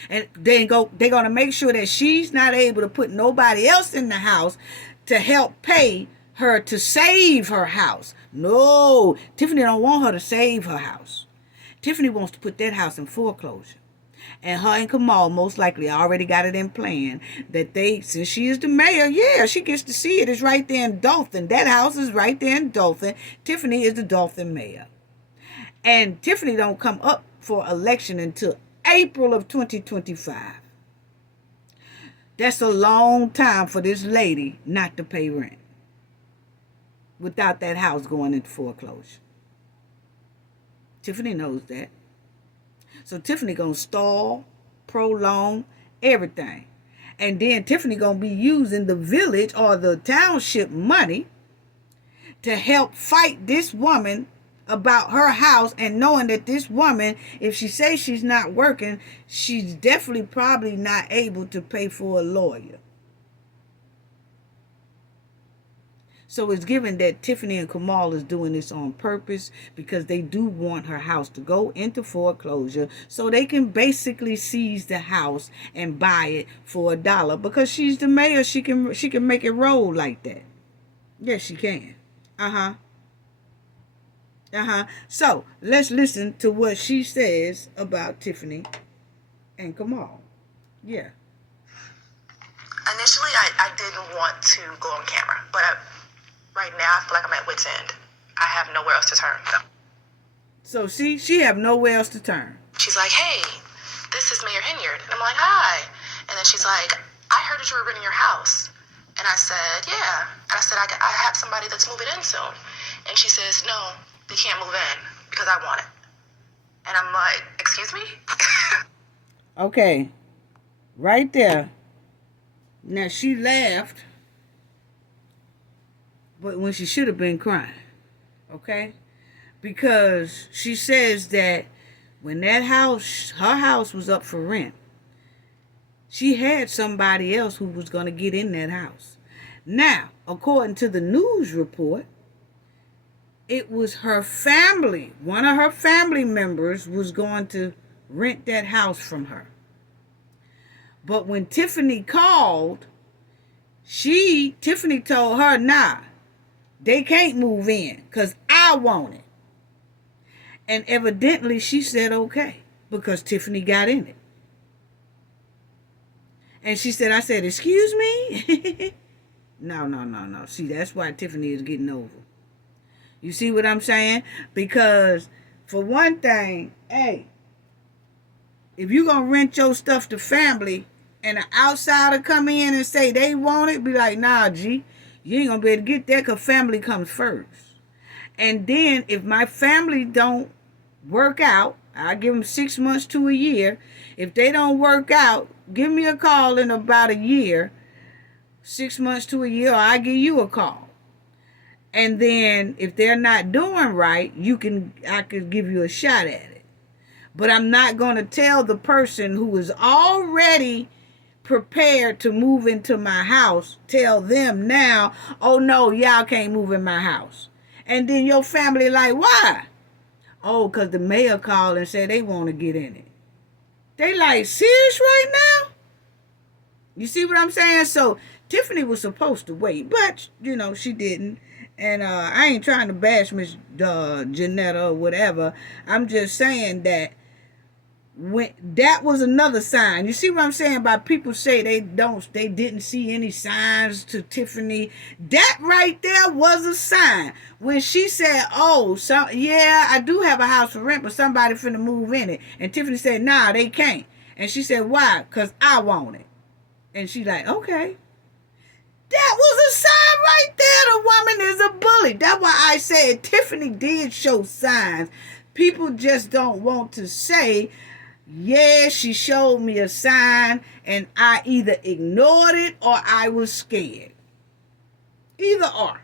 And they're going to make sure that she's not able to put nobody else in the house to help pay her to save her house. No, Tiffany don't want her to save her house. Tiffany wants to put that house in foreclosure. And her and Kamal most likely already got it in plan that since she is the mayor, yeah, she gets to see it. It's right there in Dothan. That house is right there in Dothan. Tiffany is the Dothan mayor. And Tiffany don't come up for election until April of 2025. That's a long time for this lady not to pay rent without that house going into foreclosure. Tiffany knows that. So Tiffany gonna stall, prolong, everything. And then Tiffany gonna be using the village or the township money to help fight this woman about her house, and knowing that this woman, if she says she's not working, she's definitely probably not able to pay for a lawyer. So it's given that Tiffany and Kamal is doing this on purpose because they do want her house to go into foreclosure so they can basically seize the house and buy it for $1. Because she's the mayor, she can make it roll like that. Yes, she can. So let's listen to what she says about Tiffany and Kamal. Yeah. Initially, I didn't want to go on camera, but right now I feel like I'm at wit's end. I have nowhere else to turn. So she have nowhere else to turn. She's like, hey, this is Mayor Henyard. And I'm like, hi. And then she's like, I heard that you were renting your house. And I said, yeah. And I said, I have somebody that's moving in soon. And she says, no, they can't move in because I want it. And I'm like, excuse me? Okay. Right there. Now, she laughed, but when she should have been crying. Okay? Because she says that when her house was up for rent, she had somebody else who was going to get in that house. Now, according to the news report, it was her family. One of her family members was going to rent that house from her. But when Tiffany called, Tiffany told her, nah, they can't move in because I want it. And evidently she said okay because Tiffany got in it. And she said, I said, excuse me? No. See, that's why Tiffany is getting over. You see what I'm saying? Because for one thing, hey, if you going to rent your stuff to family and an outsider come in and say they want it, be like, nah, G, you ain't going to be able to get that because family comes first. And then if my family don't work out, I give them 6 months to a year. If they don't work out, give me a call in about a year, 6 months to a year, or I give you a call. And then if they're not doing right, I could give you a shot at it. But I'm not going to tell the person who is already prepared to move into my house, tell them now, oh no, y'all can't move in my house. And then your family like, why? Oh, because the mayor called and said they want to get in it. They like, serious right now? You see what I'm saying? So Tiffany was supposed to wait, but, she didn't. And I ain't trying to bash Miss Janetta or whatever. I'm just saying that when that was another sign. You see what I'm saying? By people say they didn't see any signs to Tiffany. That right there was a sign. When she said, "Oh, so yeah, I do have a house for rent, but somebody finna move in it." And Tiffany said, "Nah, they can't." And she said, "Why? Because I want it." And she's like, "Okay." That was a sign right there. The woman is a bully. That's why I said Tiffany did show signs. People just don't want to say, yeah, she showed me a sign and I either ignored it or I was scared. Either or.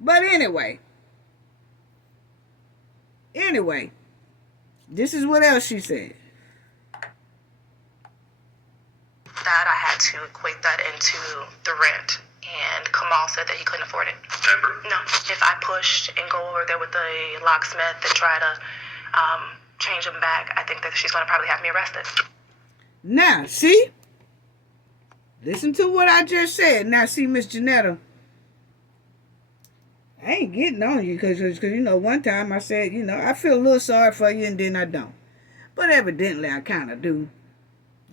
But anyway, this is what else she said. That I had to equate that into the rent, and Kamal said that he couldn't afford it. Remember? No. If I pushed and go over there with the locksmith and try to change him back, I think that she's going to probably have me arrested. Now, see? Listen to what I just said. Now, see, Miss Janetta, I ain't getting on you because, you know, one time I said, you know, I feel a little sorry for you and then I don't. But evidently I kind of do.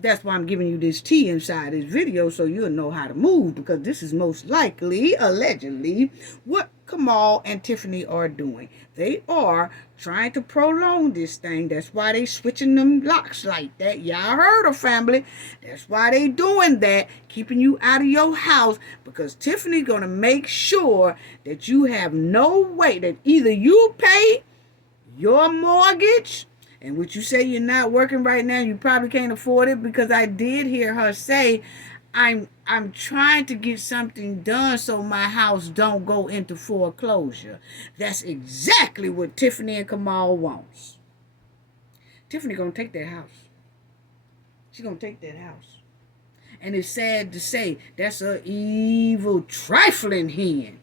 That's why I'm giving you this tea inside this video so you'll know how to move, because this is most likely, allegedly, what Kamal and Tiffany are doing. They are trying to prolong this thing. That's why they switching them locks like that. Y'all heard her, family. That's why they doing that, keeping you out of your house, because Tiffany's going to make sure that you have no way that either you pay your mortgage. And what you say you're not working right now, you probably can't afford it, because I did hear her say, I'm trying to get something done so my house don't go into foreclosure. That's exactly what Tiffany and Kamal wants. Tiffany gonna take that house. She gonna take that house. And it's sad to say, that's an evil, trifling hen.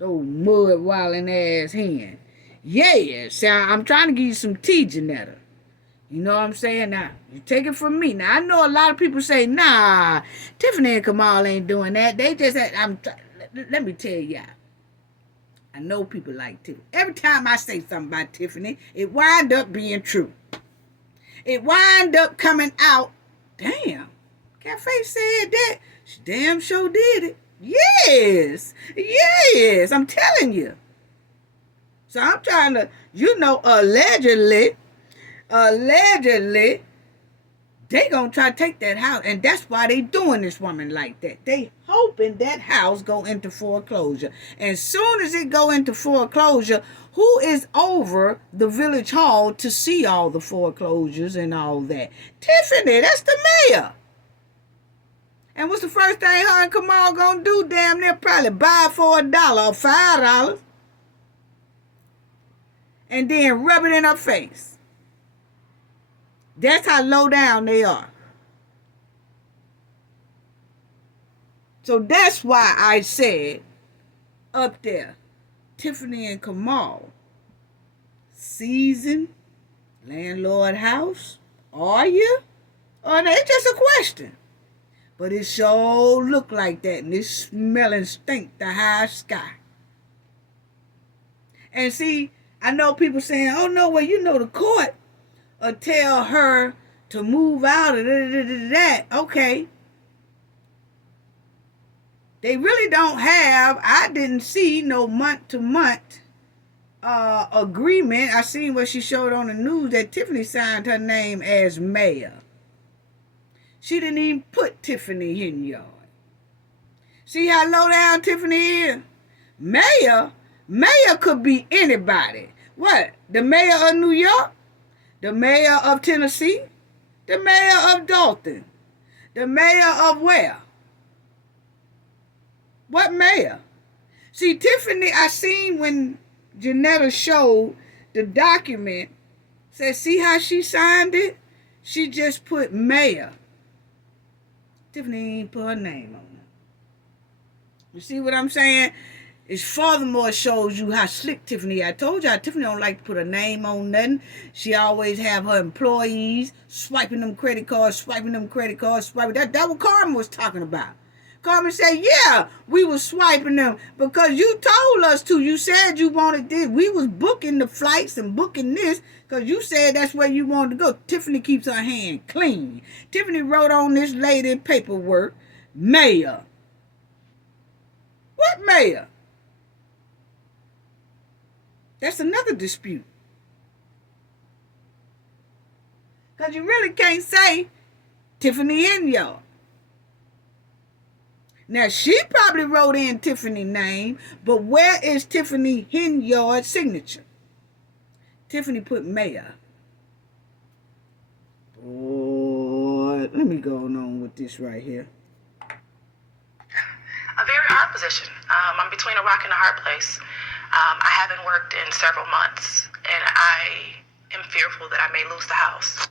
Oh, mud wilding ass hen. Yeah, see, I'm trying to give you some tea, Janetta. You know what I'm saying? Now, you take it from me. Now, I know a lot of people say, nah, Tiffany and Kamal ain't doing that. They just, let me tell y'all. I know people like Tiffany. Every time I say something about Tiffany, it wind up being true. It wind up coming out, damn, Cafe said that. She damn sure did it. Yes, I'm telling you. So I'm trying to, you know, allegedly, they gonna try to take that house. And that's why they doing this woman like that. They hoping that house go into foreclosure. And soon as it go into foreclosure, who is over the village hall to see all the foreclosures and all that? Tiffany, that's the mayor. And what's the first thing her and Kamal gonna do? Damn near probably buy it for $1 or $5. And then rub it in her face. That's how low down they are. So that's why I said up there, Tiffany and Kamal, season, landlord house, are you? Or it's just a question. But it sure look like that, and it smell and stink the high sky. And see, I know people saying, oh no, well, you know, the court will tell her to move out of that. Okay. They really don't have, I didn't see no month-to-month agreement. I seen what she showed on the news that Tiffany signed her name as mayor. She didn't even put Tiffany Henyard. See how low down Tiffany is? Mayor could be anybody. What? The mayor of New York? The mayor of Tennessee? The mayor of Dalton? The mayor of where? What mayor? See, Tiffany, I seen when Janetta showed the document, said, see how she signed it? She just put mayor. Tiffany ain't put her name on it. You see what I'm saying? It furthermore shows you how slick Tiffany. I told y'all Tiffany don't like to put her name on nothing. She always have her employees swiping them credit cards, swiping. That what Carmen was talking about. Come and say, yeah, we was swiping them because you told us to. You said you wanted this. We was booking the flights and booking this because you said that's where you wanted to go. Tiffany keeps her hand clean. Tiffany wrote on this lady paperwork, mayor. What mayor? That's another dispute. Because you really can't say Tiffany Henyard. Now, she probably wrote in Tiffany's name, but where is Tiffany Henyard's signature? Tiffany put mayor. Boy, let me go on with this right here. A very hard position. I'm between a rock and a hard place. I haven't worked in several months, and I am fearful that I may lose the house.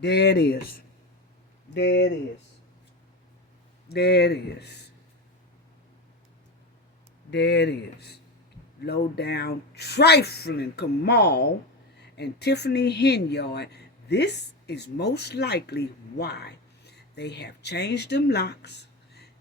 There it is. There it is. There it is. There it is. Low down, trifling Kamal and Tiffany Henyard. This is most likely why they have changed them locks.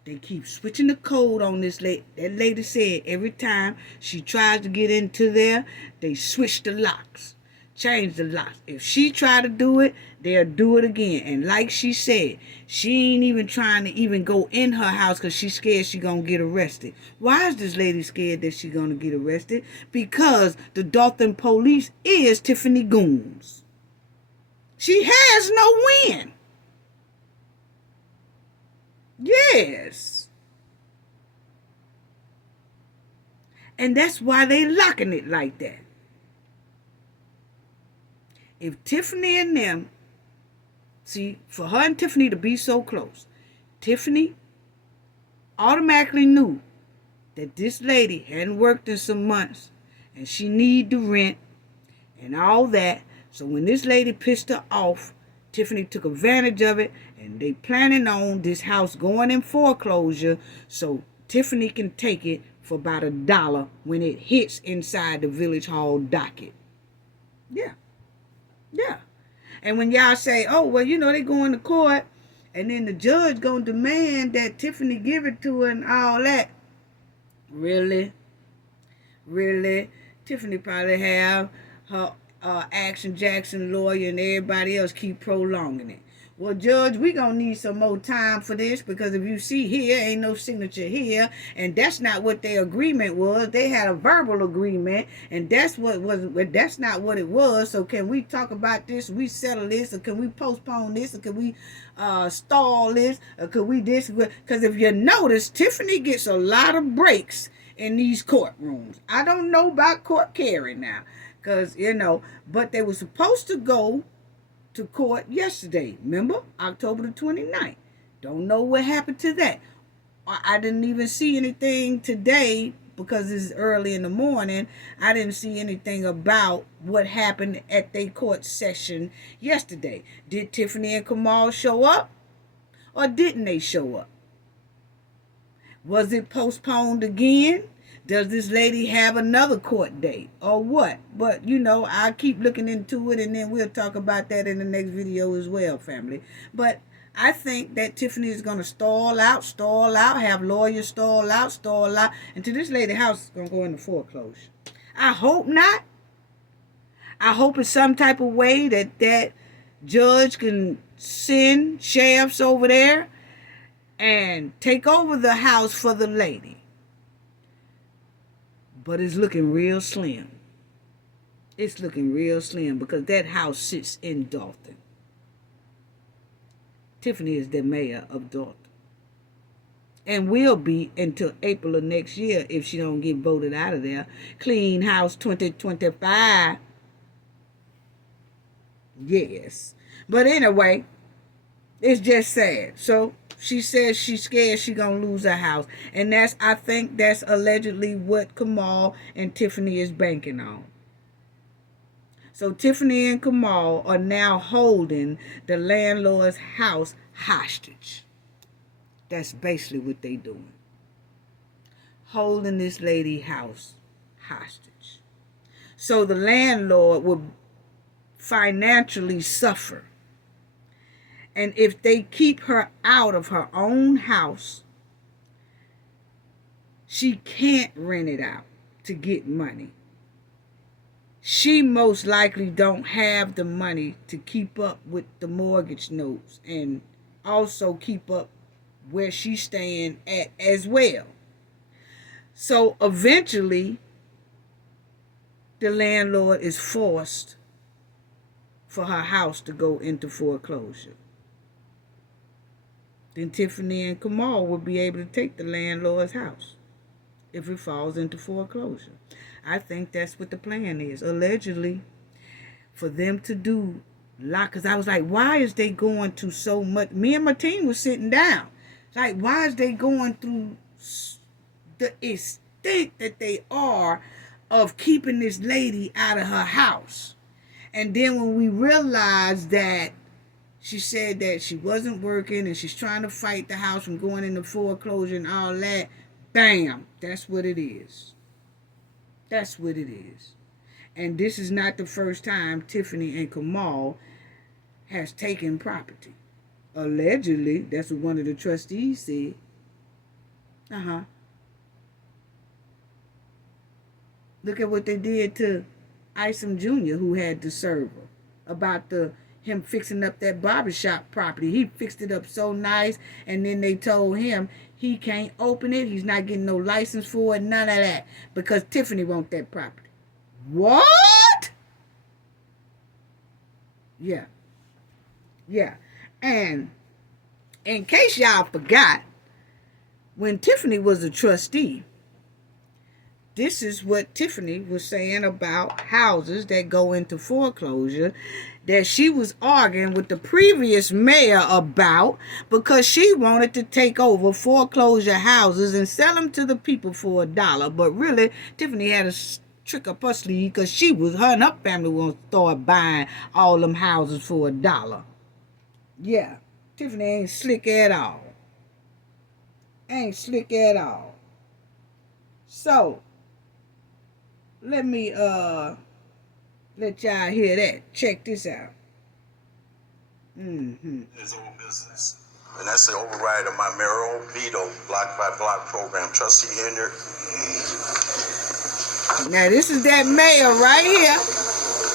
They keep switching the code on this lady. That lady said every time she tries to get into there, they switch the locks. Change the locks. If she try to do it, they'll do it again. And like she said, she ain't even trying to even go in her house because she's scared she gonna get arrested. Why is this lady scared that she gonna get arrested? Because the Dothan police is Tiffany goons. She has no win. Yes. And that's why they locking it like that. If Tiffany and them, see, for her and Tiffany to be so close, Tiffany automatically knew that this lady hadn't worked in some months and she need the rent and all that. So when this lady pissed her off, Tiffany took advantage of it, and they planning on this house going in foreclosure so Tiffany can take it for about $1 when it hits inside the Village Hall docket. Yeah. Yeah. And when y'all say, oh, well, you know, they going to court, and then the judge going to demand that Tiffany give it to her and all that. Really? Really? Tiffany probably have her Action Jackson lawyer and everybody else keep prolonging it. Well, Judge, we gonna need some more time for this because if you see here, ain't no signature here, and that's not what their agreement was. They had a verbal agreement, and that's what was. That's not what it was. So can we talk about this? We settle this, or can we postpone this, or can we stall this, or could we this? Because if you notice, Tiffany gets a lot of breaks in these courtrooms. I don't know about court carry now, because you know, but they were supposed to go to court yesterday. Remember? October the 29th. Don't know what happened to that. I didn't even see anything today because it's early in the morning. I didn't see anything about what happened at their court session yesterday. Did Tiffany and Kamal show up? Or didn't they show up? Was it postponed again? Does this lady have another court date or what? But, you know, I'll keep looking into it and then we'll talk about that in the next video as well, family. But I think that Tiffany is going to stall out, have lawyers stall out, until this lady's house is going to go into foreclosure. I hope not. I hope in some type of way that judge can send sheriffs over there and take over the house for the lady. But it's looking real slim. It's looking real slim because that house sits in Dothan. Tiffany is the mayor of Dothan. And will be until April of next year if she don't get voted out of there. Clean House 2025. Yes. But anyway, it's just sad. So she says she's scared she's going to lose her house. And I think that's allegedly what Kamal and Tiffany is banking on. So Tiffany and Kamal are now holding the landlord's house hostage. That's basically what they doing. Holding this lady's house hostage. So the landlord will financially suffer. And if they keep her out of her own house she can't rent it out to get money. She most likely don't have the money to keep up with the mortgage notes and also keep up where she's staying at as well. So eventually, the landlord is forced for her house to go into foreclosure. Then Tiffany and Kamal will be able to take the landlord's house if it falls into foreclosure. I think that's what the plan is, allegedly, for them to do a lot. Because I was like, why is they going through so much? Me and my team was sitting down. Like, why is they going through the extent that they are of keeping this lady out of her house? And then when we realized that she said that she wasn't working and she's trying to fight the house from going into foreclosure and all that, bam, that's what it is. That's what it is. And this is not the first time Tiffany and Kamal has taken property. Allegedly, that's what one of the trustees said. Look at what they did to Isom Jr., who had the server, about him fixing up that barbershop property. He fixed it up so nice, and then they told him he can't open it. He's not getting no license for it, none of that, because Tiffany wants that property. What? Yeah. And in case y'all forgot, when Tiffany was a trustee, this is what Tiffany was saying about houses that go into foreclosure that she was arguing with the previous mayor about, because she wanted to take over foreclosure houses and sell them to the people for $1. But really, Tiffany had a trick up her sleeve, because her and her family want to start buying all them houses for $1. Yeah, Tiffany ain't slick at all. So, let me let y'all hear that. Check this out. It's all business. And that's the override of my mayoral veto, block by block program. Trustee Henyard. Now, this is that mayor right here.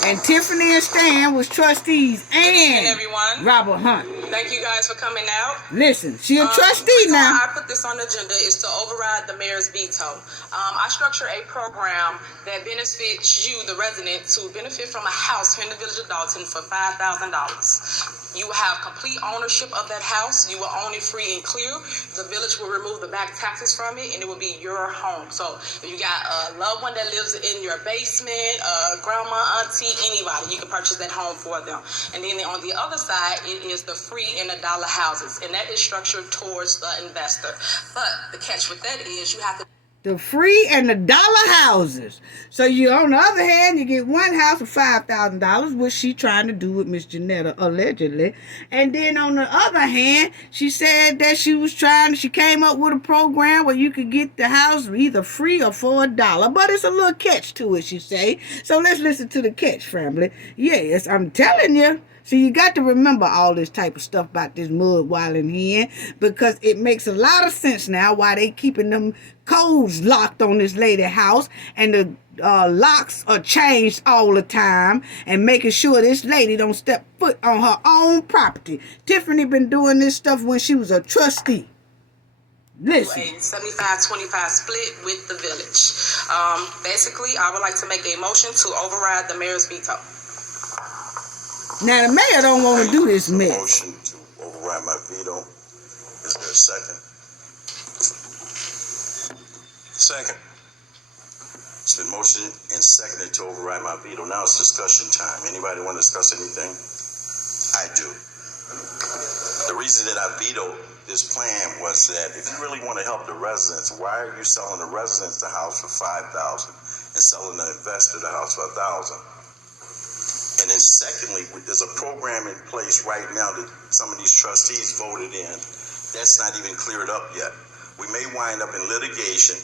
And Tiffany and Stan was trustees, and good evening, everyone. Robert Hunt. Thank you guys for coming out. Listen, she a trustee now. I put this on the agenda is to override the mayor's veto. I structure a program that benefits you, the resident, to benefit from a house here in the village of Dalton for $5,000. You will have complete ownership of that house. You will own it free and clear. The village will remove the back taxes from it, and it will be your home. So if you got a loved one that lives in your basement, grandma, auntie, anybody, you can purchase that home for them. And then on the other side, it is the free and $1 houses, and that is structured towards the investor. But the catch with that is you have to The free and $1 houses. So you, on the other hand, you get one house for $5,000, which she trying to do with Miss Janetta, allegedly. And then on the other hand, she said that she came up with a program where you could get the house either free or for $1. But it's a little catch to it, she say. So let's listen to the catch, family. Yes, I'm telling you. So you got to remember all this type of stuff about this mud wilding hen, because it makes a lot of sense now why they keeping them codes locked on this lady house, and the locks are changed all the time, and making sure this lady don't step foot on her own property. Tiffany been doing this stuff when she was a trustee. Listen. A 75-25 split with the village. Basically, I would like to make a motion to override the mayor's veto. Now, the mayor don't want to do this mess. Motion to override my veto. Is there a second? Second. It's been motioned and seconded to override my veto. Now it's discussion time. Anybody want to discuss anything? I do. The reason that I vetoed this plan was that if you really want to help the residents, why are you selling the residents the house for $5,000 and selling the investor the house for $1,000? And then secondly, there's a program in place right now that some of these trustees voted in. That's not even cleared up yet. We may wind up in litigation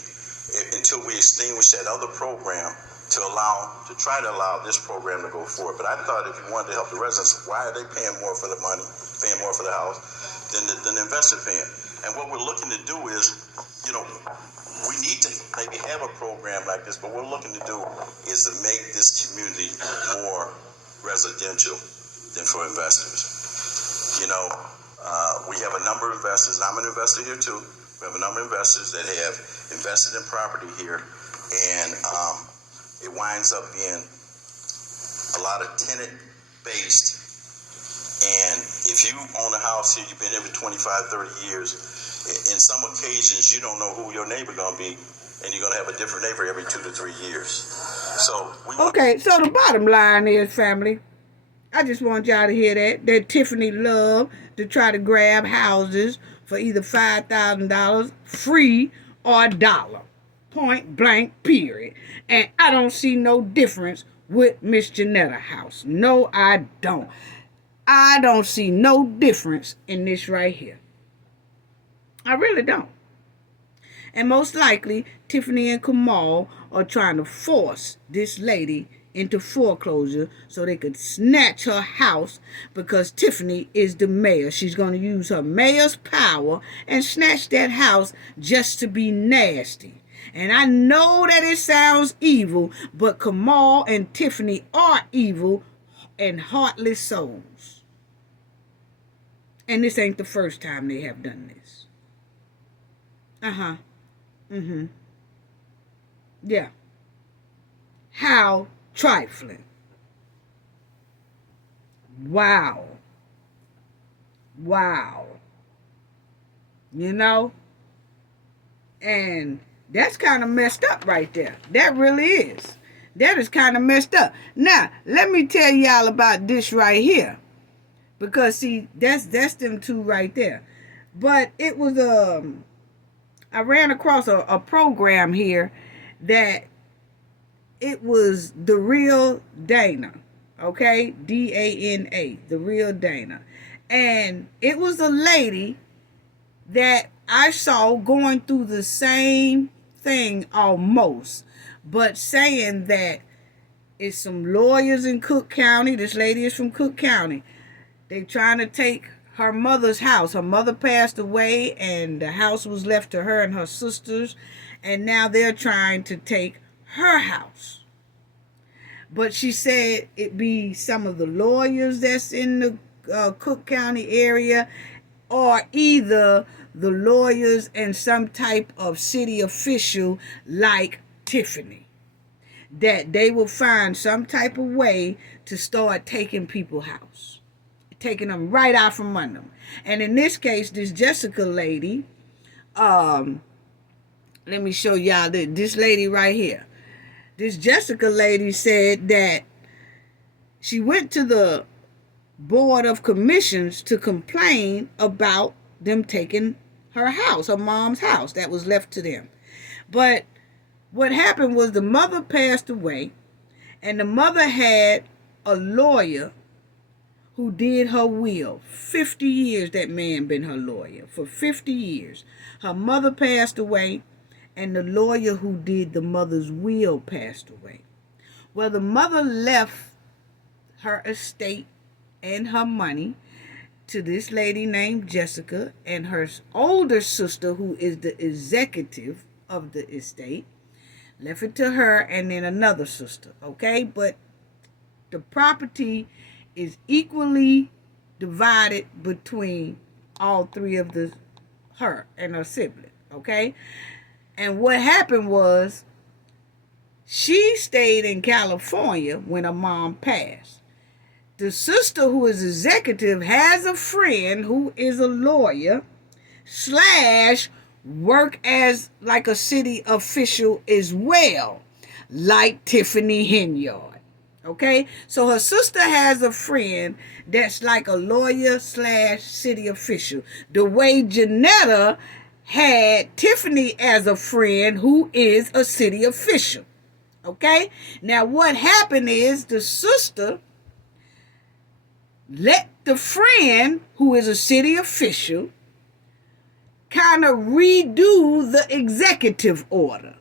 until we extinguish that other program to try to allow this program to go forward. But I thought if you wanted to help the residents, why are they paying more for the money, paying more for the house than the investor paying? And what we're looking to do is, We need to maybe have a program like this, but what we're looking to do is to make this community more residential than for investors. You know, we have a number of investors, and I'm an investor here too. We have a number of investors that have invested in property here, and it winds up being a lot of tenant-based. And if you own a house here, you've been here for 25, 30 years, in some occasions you don't know who your neighbor gonna be, and you're gonna have a different neighbor every 2 to 3 years. So okay, so the bottom line is, family, I just want y'all to hear that Tiffany love to try to grab houses for either $5,000 free or $1. Point blank, period. And I don't see no difference with Miss Janetta house. No, I don't. I don't see no difference in this right here. I really don't. And most likely, Tiffany and Kamal are trying to force this lady into foreclosure so they could snatch her house, because Tiffany is the mayor. She's going to use her mayor's power and snatch that house just to be nasty. And I know that it sounds evil, but Kamal and Tiffany are evil and heartless souls. And this ain't the first time they have done this. Yeah. How trifling. Wow. You know? And that's kind of messed up right there. That really is. That is kind of messed up. Now, let me tell y'all about this right here. Because, see, that's them two right there. But it was, I ran across a program here that it was The Real Dana. Okay? D-A-N-A. The Real Dana. And it was a lady that I saw going through the same thing almost, but saying that it's some lawyers in Cook County. This lady is from Cook County. They trying to take her mother's house. Her mother passed away, and the house was left to her and her sisters, and now they're trying to take her house. But she said it be some of the lawyers that's in the Cook County area, or either the lawyers and some type of city official like Tiffany, that they will find some type of way to start taking people's house, taking them right out from under them. And in this case, this Jessica lady, let me show y'all this lady right here. This Jessica lady said that she went to the Board of Commissions to complain about them taking her house, her mom's house that was left to them. But what happened was the mother passed away, and the mother had a lawyer who did her will. 50 years that man been her lawyer. For 50 years. Her mother passed away, and the lawyer who did the mother's will passed away. Well, the mother left her estate and her money to this lady named Jessica, and her older sister, who is the executive of the estate, left it to her, and then another sister, okay? But the property is equally divided between all three of her and her sibling, okay? And what happened was, she stayed in California when her mom passed. The sister, who is executive, has a friend who is a lawyer / work as like a city official as well, like Tiffany Henyard. Okay? So her sister has a friend that's like a lawyer / city official. The way Janetta had Tiffany as a friend who is a city official. Okay? Now what happened is the sister let the friend, who is a city official, kind of redo the executive order.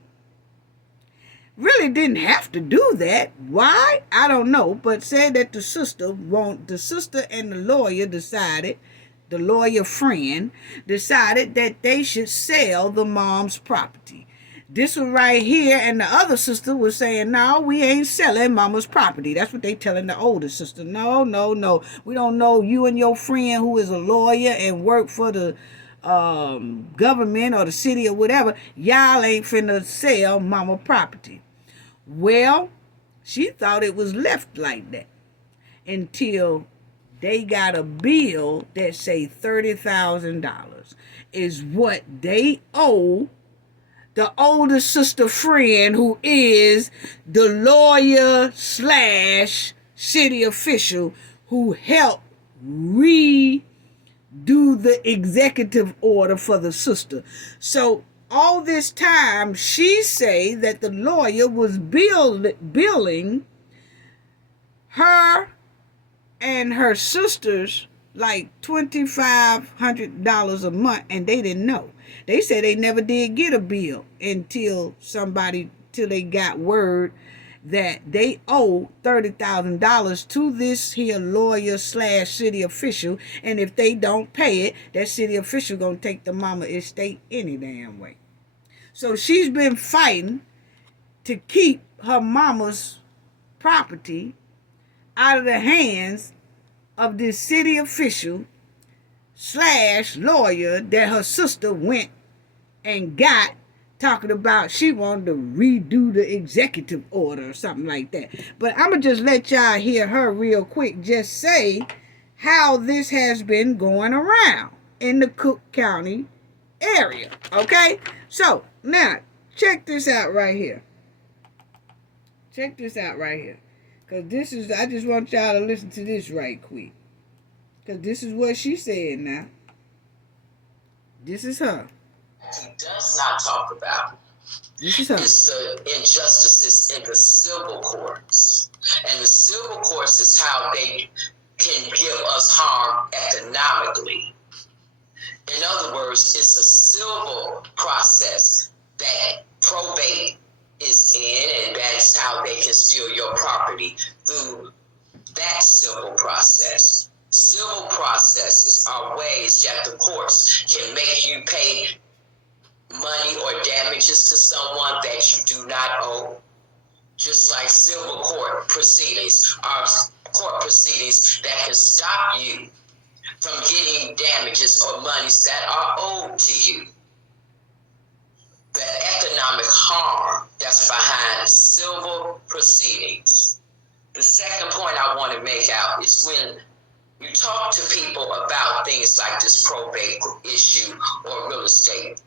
Really didn't have to do that. Why? I don't know. But said that the sister and the lawyer decided, the lawyer friend decided that they should sell the mom's property. This one right here, and the other sister was saying, no, we ain't selling mama's property. That's what they telling the older sister. No, no, no. We don't know you and your friend who is a lawyer and work for the government or the city or whatever. Y'all ain't finna sell mama property. Well, she thought it was left like that until they got a bill that say $30,000 is what they owe the older sister friend who is the lawyer slash city official who helped redo the executive order for the sister. So all this time, she say that the lawyer was billing her and her sisters like $2,500 a month, and they didn't know. They said they never did get a bill till they got word that they owe $30,000 to this here lawyer slash city official, and if they don't pay it, that city official gonna take the mama estate any damn way. So she's been fighting to keep her mama's property out of the hands of this city official slash lawyer that her sister went and got, talking about she wanted to redo the executive order or something like that. But I'm going to just let y'all hear her real quick just say how this has been going around in the Cook County area. Okay? So, now, check this out right here. Check this out right here. Because I just want y'all to listen to this right quick. Because this is what she said now. This is her. He does not talk about This is her. is the injustices in the civil courts. And the civil courts is how they can give us harm economically. In other words, it's a civil process that probate is in, and that's how they can steal your property through that civil process. Civil processes are ways that the courts can make you pay money or damages to someone that you do not owe. Just like civil court proceedings are court proceedings that can stop you from getting damages or monies that are owed to you. The economic harm that's behind civil proceedings. The second point I want to make out is when you talk to people about things like this probate issue or real estate,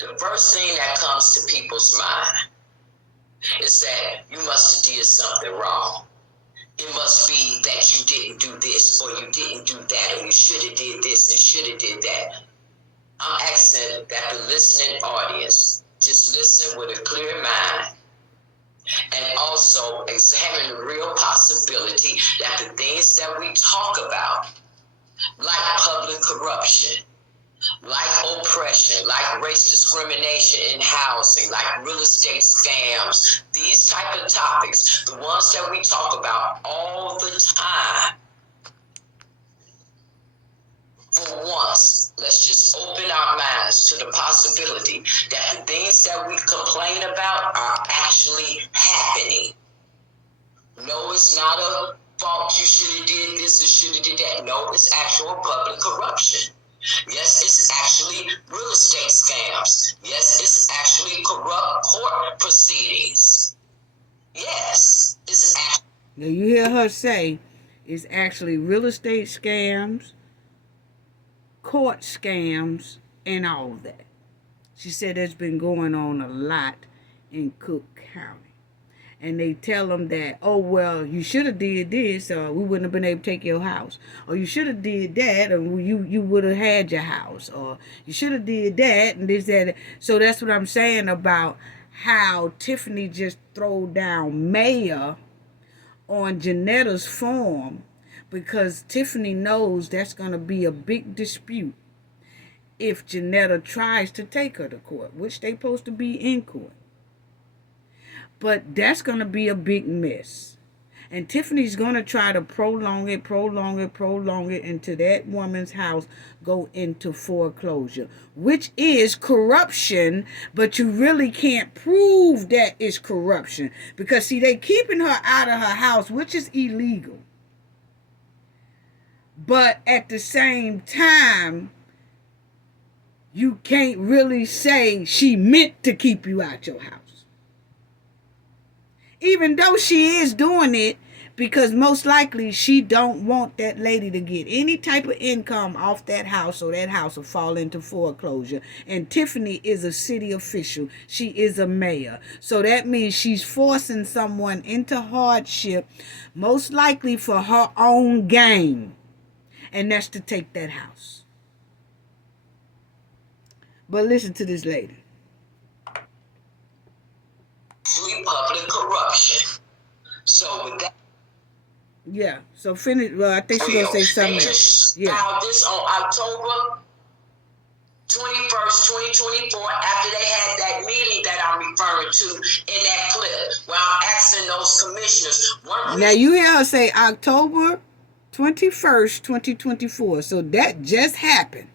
the first thing that comes to people's mind is that you must have did something wrong. It must be that you didn't do this or you didn't do that, or you should have did this and should have did that. I'm asking that the listening audience just listen with a clear mind and also examine the real possibility that the things that we talk about, like public corruption, like oppression, like race discrimination in housing, like real estate scams, these type of topics, the ones that we talk about all the time, for once, let's just open our minds to the possibility that the things that we complain about are actually happening. No, it's not a fault. You should have did this and should have did that. No, it's actual public corruption. Yes, it's actually real estate scams. Yes, it's actually corrupt court proceedings. Yes, it's actually. Now you hear her say it's actually real estate scams, court scams, and all that. She said that's been going on a lot in Cook County. And they tell them that, oh, well, you should have did this, or we wouldn't have been able to take your house. Or you should have did that, or you would have had your house. Or you should have did that, and this, that. So that's what I'm saying about how Tiffany just threw down mayor on Janetta's form, because Tiffany knows that's going to be a big dispute if Janetta tries to take her to court, which they supposed to be in court. But that's going to be a big mess. And Tiffany's going to try to prolong it into that woman's house go into foreclosure, which is corruption, but you really can't prove that it's corruption because, see, they keeping her out of her house, which is illegal. But at the same time, you can't really say she meant to keep you out your house. Even though she is doing it because most likely she don't want that lady to get any type of income off that house, or that house will fall into foreclosure. And Tiffany is a city official. She is a mayor. So that means she's forcing someone into hardship, most likely for her own gain. And that's to take that house. But listen to this lady. Public corruption. So with that, yeah. So finish. Well, I think she's gonna say something else. Yeah. Now this on October 21st, 2024. After they had that meeting that I'm referring to in that clip, where I'm asking those commissioners. Now you hear her say October 21st, 2024. So that just happened.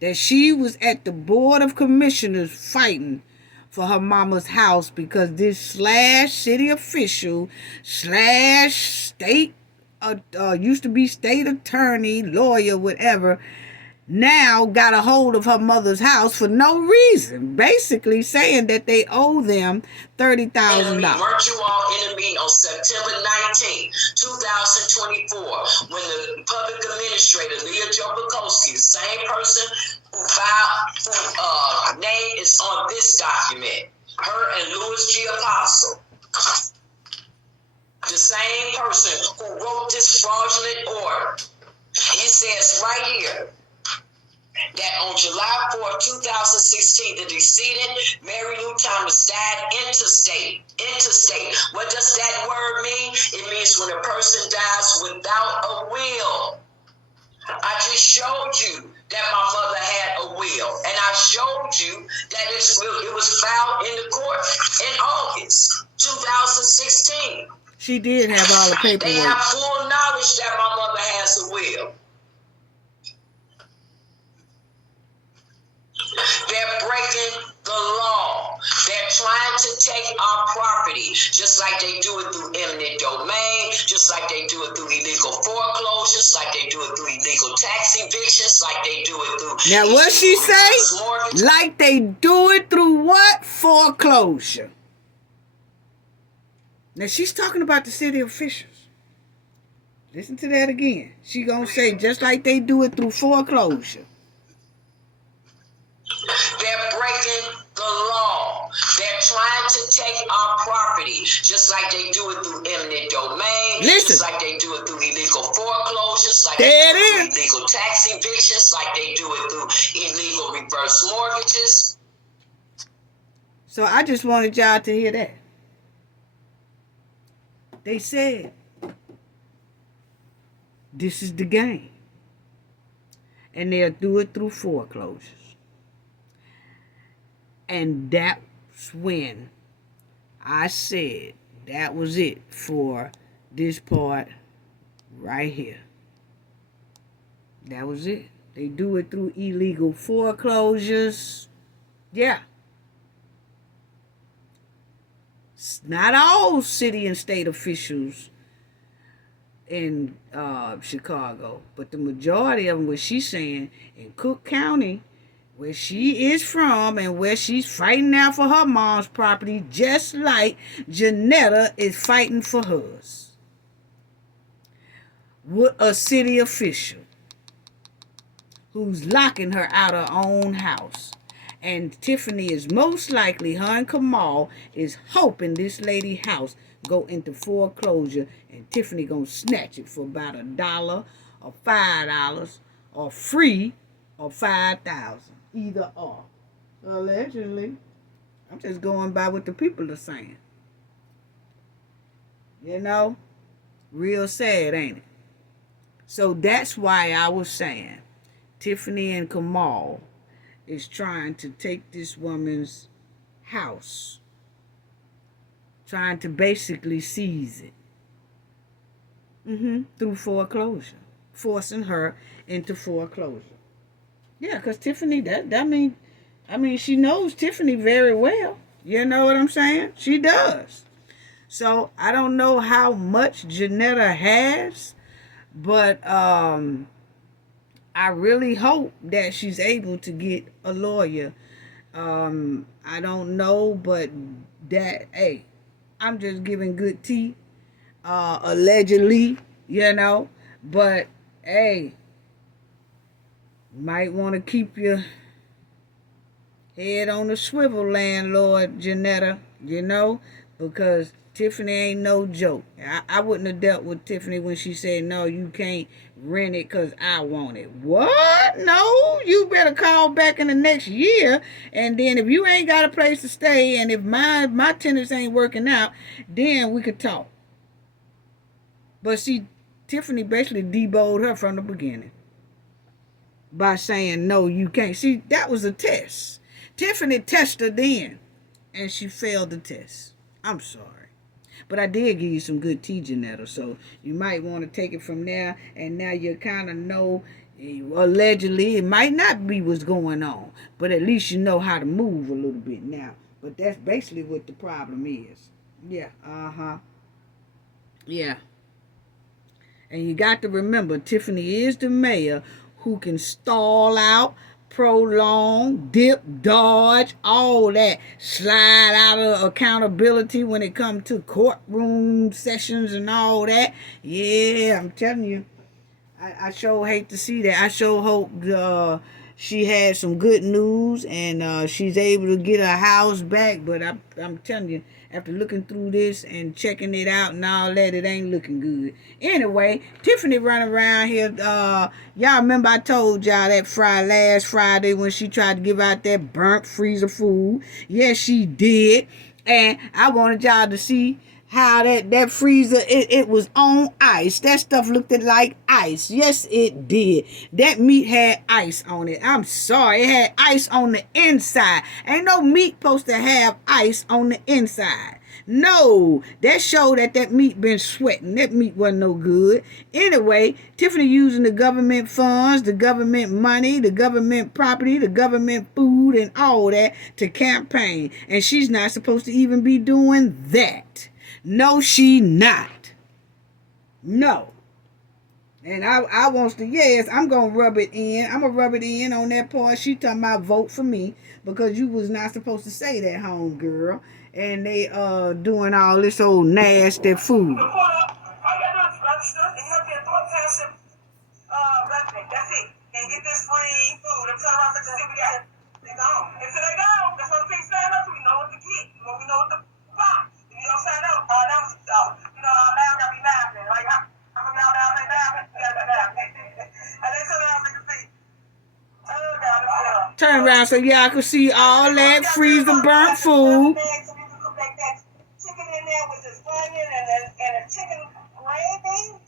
That she was at the Board of Commissioners fighting for her mama's house because this city official / state used to be state attorney, lawyer, whatever, now got a hold of her mother's house for no reason, basically saying that they owe them $30,000. Weren't you all in a meeting on September 19, 2024, when the public administrator, Leah Joe Bukowski, the same person who name is on this document, her and Louis G. Apostle, the same person who wrote this fraudulent order, he says right here, that on July 4, 2016, the decedent, Mary Lou Thomas, died interstate. What does that word mean? It means when a person dies without a will. I just showed you that my mother had a will, and I showed you that it was filed in the court in August 2016. She did have all the paperwork. They have full knowledge that my mother has a will. They're breaking the law. They're trying to take our property, just like they do it through eminent domain, just like they do it through illegal foreclosures, like they do it through illegal tax evictions, like they do it through... Now what she say? Like they do it through what? Foreclosure. Now she's talking about the city officials. Listen to that again. She gonna say just like they do it through foreclosure. They're breaking the law. They're trying to take our property, just like they do it through eminent domain, just like they do it through illegal foreclosures, like they do it through illegal tax evictions, like they do it through illegal reverse mortgages. So I just wanted y'all to hear that. They said, this is the game. And they'll do it through foreclosures. And that's when I said that was it for this part right here. That was it. They do it through illegal foreclosures. Yeah. Not all city and state officials in Chicago, but the majority of them, what she's saying, in Cook County, where she is from and where she's fighting now for her mom's property, just like Janetta is fighting for hers. With a city official who's locking her out of her own house. And Tiffany is most likely, her and Kamal is hoping this lady house go into foreclosure, and Tiffany gonna snatch it for about $1 or $5 or free or $5,000. Either or. Allegedly. I'm just going by what the people are saying. You know? Real sad, ain't it? So that's why I was saying Tiffany and Kamal is trying to take this woman's house trying to basically seize it. Through foreclosure, forcing her into foreclosure. Yeah, because Tiffany, I mean, she knows Tiffany very well. You know what I'm saying? She does. So I don't know how much Janetta has, but I really hope that she's able to get a lawyer. I don't know, but that, hey, I'm just giving good tea. Allegedly, but hey, might want to keep your head on the swivel, landlord Janetta, because Tiffany ain't no joke. I wouldn't have dealt with Tiffany when she said, no, you can't rent it because I want it. What? No, you better call back in the next year, and then if you ain't got a place to stay, and if my tenants ain't working out, then we could talk. But see, Tiffany basically debowed her from the beginning by saying, no, you can't. See, that was a test. Tiffany tested then, and she failed the test. I'm sorry. But I did give you some good tea, Janetta, so you might want to take it from there, and now you kind of know, allegedly, it might not be what's going on, but at least you know how to move a little bit now. But that's basically what the problem is. Yeah, yeah. And you got to remember, Tiffany is the mayor who can stall out, prolong, dip, dodge, all that. Slide out of accountability when it comes to courtroom sessions and all that. Yeah, I'm telling you. I sure hate to see that. I sure hope she had some good news and she's able to get her house back. But I'm telling you, after looking through this and checking it out and all that, it ain't looking good. Anyway, Tiffany running around here. Y'all remember I told y'all that last Friday when she tried to give out that burnt freezer food. Yes, she did. And I wanted y'all to see how that freezer, it was on ice. That stuff looked like ice. Yes, it did. That meat had ice on it. I'm sorry. It had ice on the inside. Ain't no meat supposed to have ice on the inside. No, that showed that meat been sweating. That meat wasn't no good. Anyway, Tiffany using the government funds, the government money, the government property, the government food, and all that to campaign. And she's not supposed to even be doing that. No, she not. No. And I wants to, yes, I'm going to rub it in. I'm going to rub it in on that part. She talking about vote for me because you was not supposed to say that, home girl. And they doing all this old nasty food. That's it. And get this free food. I'm telling you, we got it. They gone. Until they gone, that's what we stand up. We know what to get. We know what to buy. If you don't sign up, that was, now gotta be laughing. Like, I'm now they laughing. We gotta laugh. And they tell us to see. Turn around so y'all can see all that freezer burnt food. Chicken in there with this onion and a chicken gravy.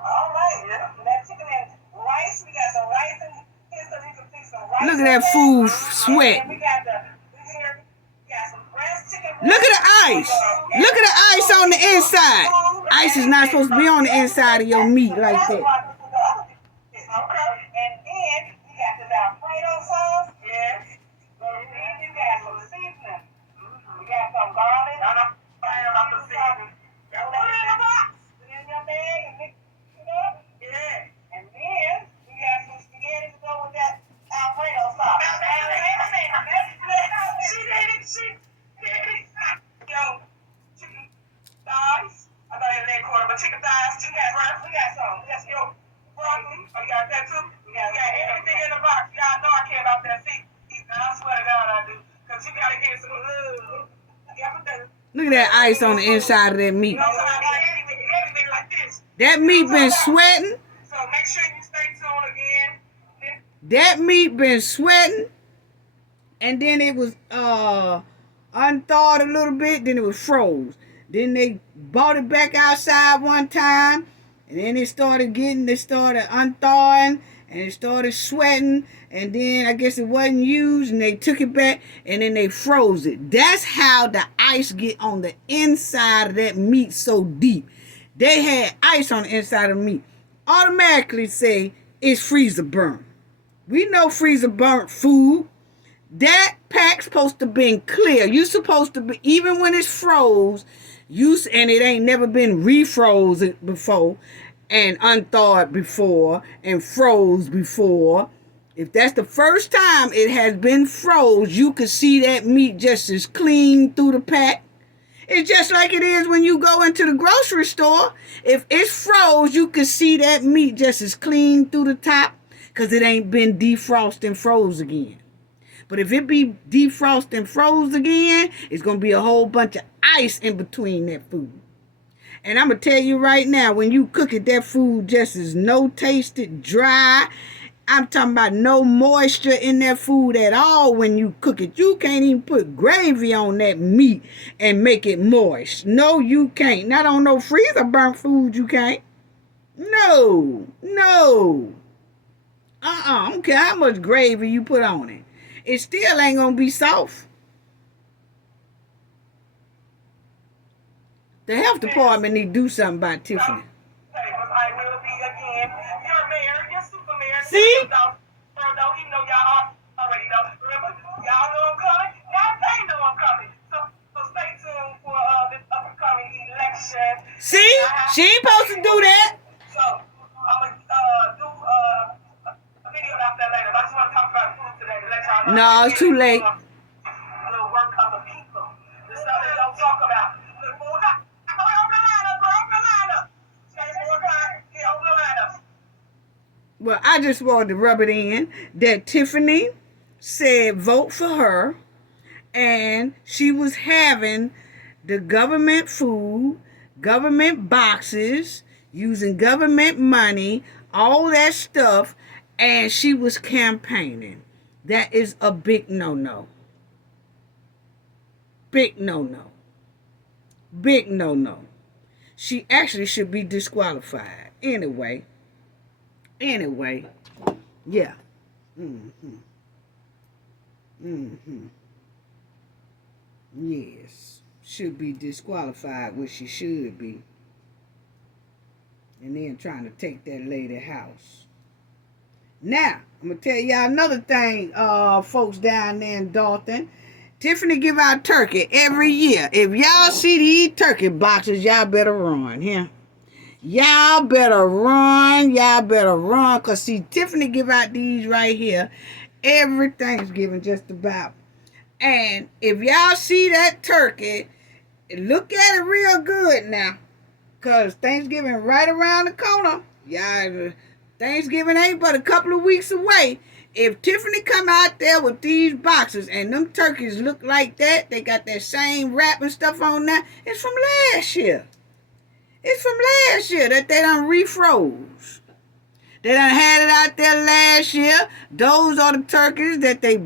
All right, yeah. That chicken and rice. We got some rice in here so you can fix some rice. Look at that food sweat. We got some breast chicken. Look at the ice. Look at the ice on the inside. Ice is not supposed to be on the inside of your meat like that. Okay. And then you got the Alfredo sauce. Yes. And then you got some seasoning. You got some garlic. I'm not about the seasoning. Put it in the box. Put it in your bag and mix it up. Yeah. And then you got some spaghetti to go with that Alfredo sauce. She did it. Yo, chicken thighs. I thought it was leg quarter, but chicken thighs. We got some. Let's go. Broccoli. Oh, you got that too? We got everything in the box. Y'all know I care about that seat. I swear to God I do. Because you got to get some love. Look at that ice on the inside of that meat. That meat been sweating. So make sure you stay tuned again. That meat been sweating. And then it was unthawed a little bit. Then it was froze. Then they bought it back outside one time. And then they started unthawing. and it started sweating, and then I guess it wasn't used, and they took it back, and then they froze it. That's how the ice get on the inside of that meat so deep. They had ice on the inside of the meat. Automatically say it's freezer burnt. We know freezer burnt food. That pack's supposed to been clear. You supposed to be, even when it's froze, and it ain't never been refroze before, and unthawed before, and froze before. If that's the first time it has been froze, you could see that meat just as clean through the pack. It's just like it is when you go into the grocery store. If it's froze, you can see that meat just as clean through the top, because it ain't been defrosted and froze again. But if it be defrosted and froze again, it's going to be a whole bunch of ice in between that food. And I'm going to tell you right now, when you cook it, that food just is no tasted, dry. I'm talking about no moisture in that food at all when you cook it. You can't even put gravy on that meat and make it moist. No, you can't. Not on no freezer burnt food, you can't. No. I don't care how much gravy you put on it. It still ain't going to be soft. The health department need to do something about Tiffany. I will be again. You're mayor, you're super mayor. See? Even though y'all already know. Remember, y'all know I'm coming. Now they know I'm coming. So stay tuned for this upcoming election. See? She ain't supposed to do that. So I'm going to do a video about that later. I just want to talk about food today to let y'all know. No, it's too late. A little work of the people. The stuff they don't talk about. The food. Open the lineup. Well, I just wanted to rub it in that Tiffany said vote for her, and she was having the government food, government boxes, using government money, all that stuff, and she was campaigning. That is a big no-no. Big no-no. Big no-no. She actually should be disqualified. Anyway, yeah. Yes, should be disqualified, which she should be. And then trying to take that lady house. Now, I'm going to tell y'all another thing, folks down there in Dalton. Tiffany give out turkey every year. If y'all see these turkey boxes, y'all better run, yeah? Y'all better run, because see, Tiffany give out these right here every Thanksgiving just about. And if y'all see that turkey, look at it real good now, because Thanksgiving right around the corner. Y'all, Thanksgiving ain't but a couple of weeks away. If Tiffany come out there with these boxes and them turkeys look like that, they got that same wrap and stuff on there, it's from last year. It's from last year that they done refroze. They done had it out there last year. Those are the turkeys that they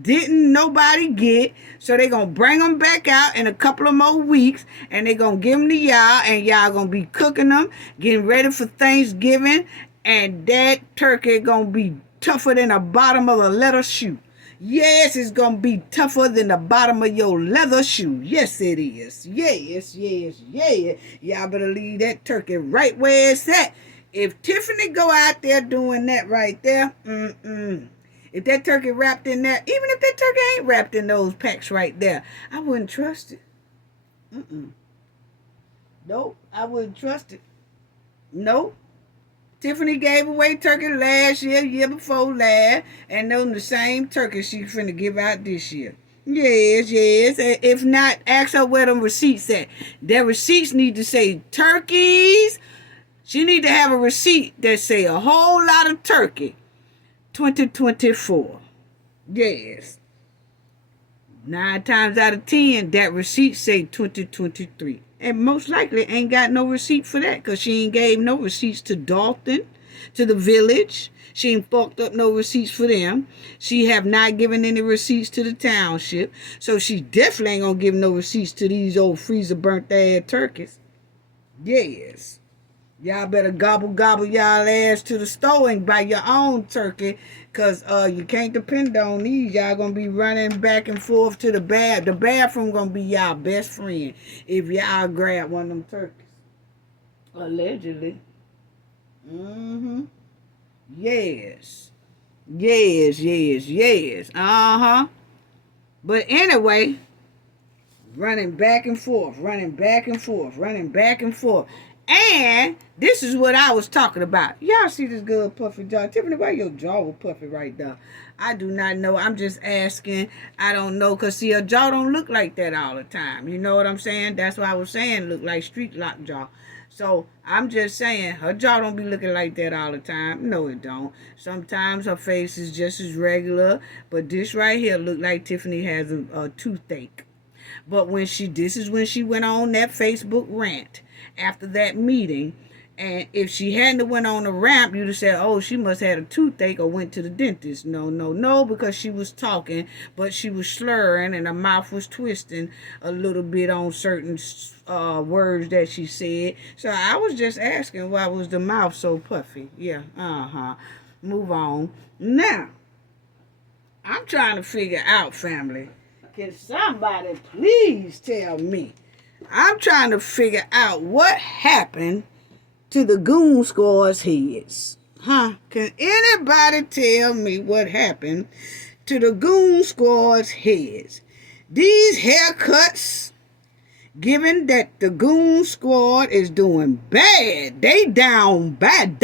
didn't nobody get. So they going to bring them back out in a couple of more weeks, and they going to give them to y'all, and y'all going to be cooking them, getting ready for Thanksgiving, and that turkey going to be tougher than the bottom of a leather shoe. Yes, it's going to be tougher than the bottom of your leather shoe. Yes, it is. Yes. Y'all better leave that turkey right where it's at. If Tiffany go out there doing that right there, if that turkey wrapped in there, even if that turkey ain't wrapped in those packs right there, I wouldn't trust it. Nope, I wouldn't trust it. Nope. Tiffany gave away turkey last year before last, and those the same turkey she's finna give out this year. Yes. If not, ask her where them receipts at. Their receipts need to say turkeys. She need to have a receipt that say a whole lot of turkey. 2024. Yes. 9 times out of 10, that receipt say 2023. And most likely ain't got no receipt for that, because she ain't gave no receipts to Dalton, to the village. She ain't fucked up no receipts for them. She have not given any receipts to the township. So she definitely ain't gonna give no receipts to these old freezer burnt ass turkeys. Yes. Y'all better gobble y'all ass to the store and buy your own turkey, because you can't depend on these. Y'all going to be running back and forth to the bathroom. The bathroom going to be y'all best friend if y'all grab one of them turkeys. Allegedly. Mm-hmm. Yes. Yes. Uh-huh. But anyway, running back and forth. And this is what I was talking about. Y'all see this good puffy jaw? Tiffany, why your jaw was puffy right there? I do not know. I'm just asking. I don't know. Because, see, her jaw don't look like that all the time. You know what I'm saying? That's why I was saying look like street lock jaw. So, I'm just saying, her jaw don't be looking like that all the time. No, it don't. Sometimes her face is just as regular. But this right here look like Tiffany has a toothache. But this is when she went on that Facebook rant after that meeting. And if she hadn't went on the rant, you'd have said, oh, she must have had a toothache or went to the dentist. No, because she was talking, but she was slurring and her mouth was twisting a little bit on certain words that she said. So I was just asking, why was the mouth so puffy? Yeah, move on. Now, I'm trying to figure out, family. Can somebody please tell me? I'm trying to figure out what happened to the Goon Squad's heads. Can anybody tell me what happened to the Goon Squad's heads? These haircuts, given that the Goon Squad is doing bad. They down bad.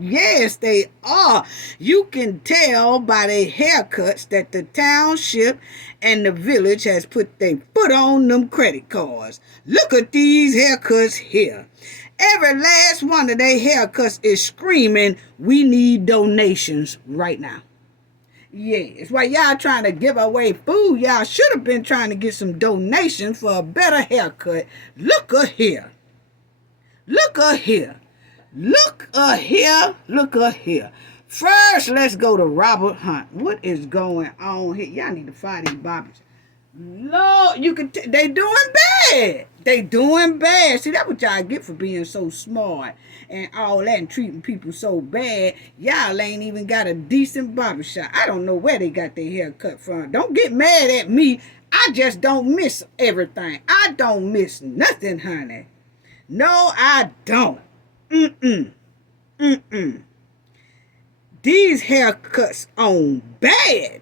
Yes, they are. You can tell by their haircuts that the township and the village has put their foot on them credit cards. Look at these haircuts here. Every last one of their haircuts is screaming, we need donations right now. Yes, while y'all trying to give away food, y'all should have been trying to get some donations for a better haircut. Look here. First, let's go to Robert Hunt. What is going on here? Y'all need to fire these bobbers. Lord, you can they doing bad. See, that's what y'all get for being so smart and all that and treating people so bad. Y'all ain't even got a decent barbershop. I don't know where they got their hair cut from. Don't get mad at me. I just don't miss everything. I don't miss nothing, honey. No, I don't. These haircuts on bad.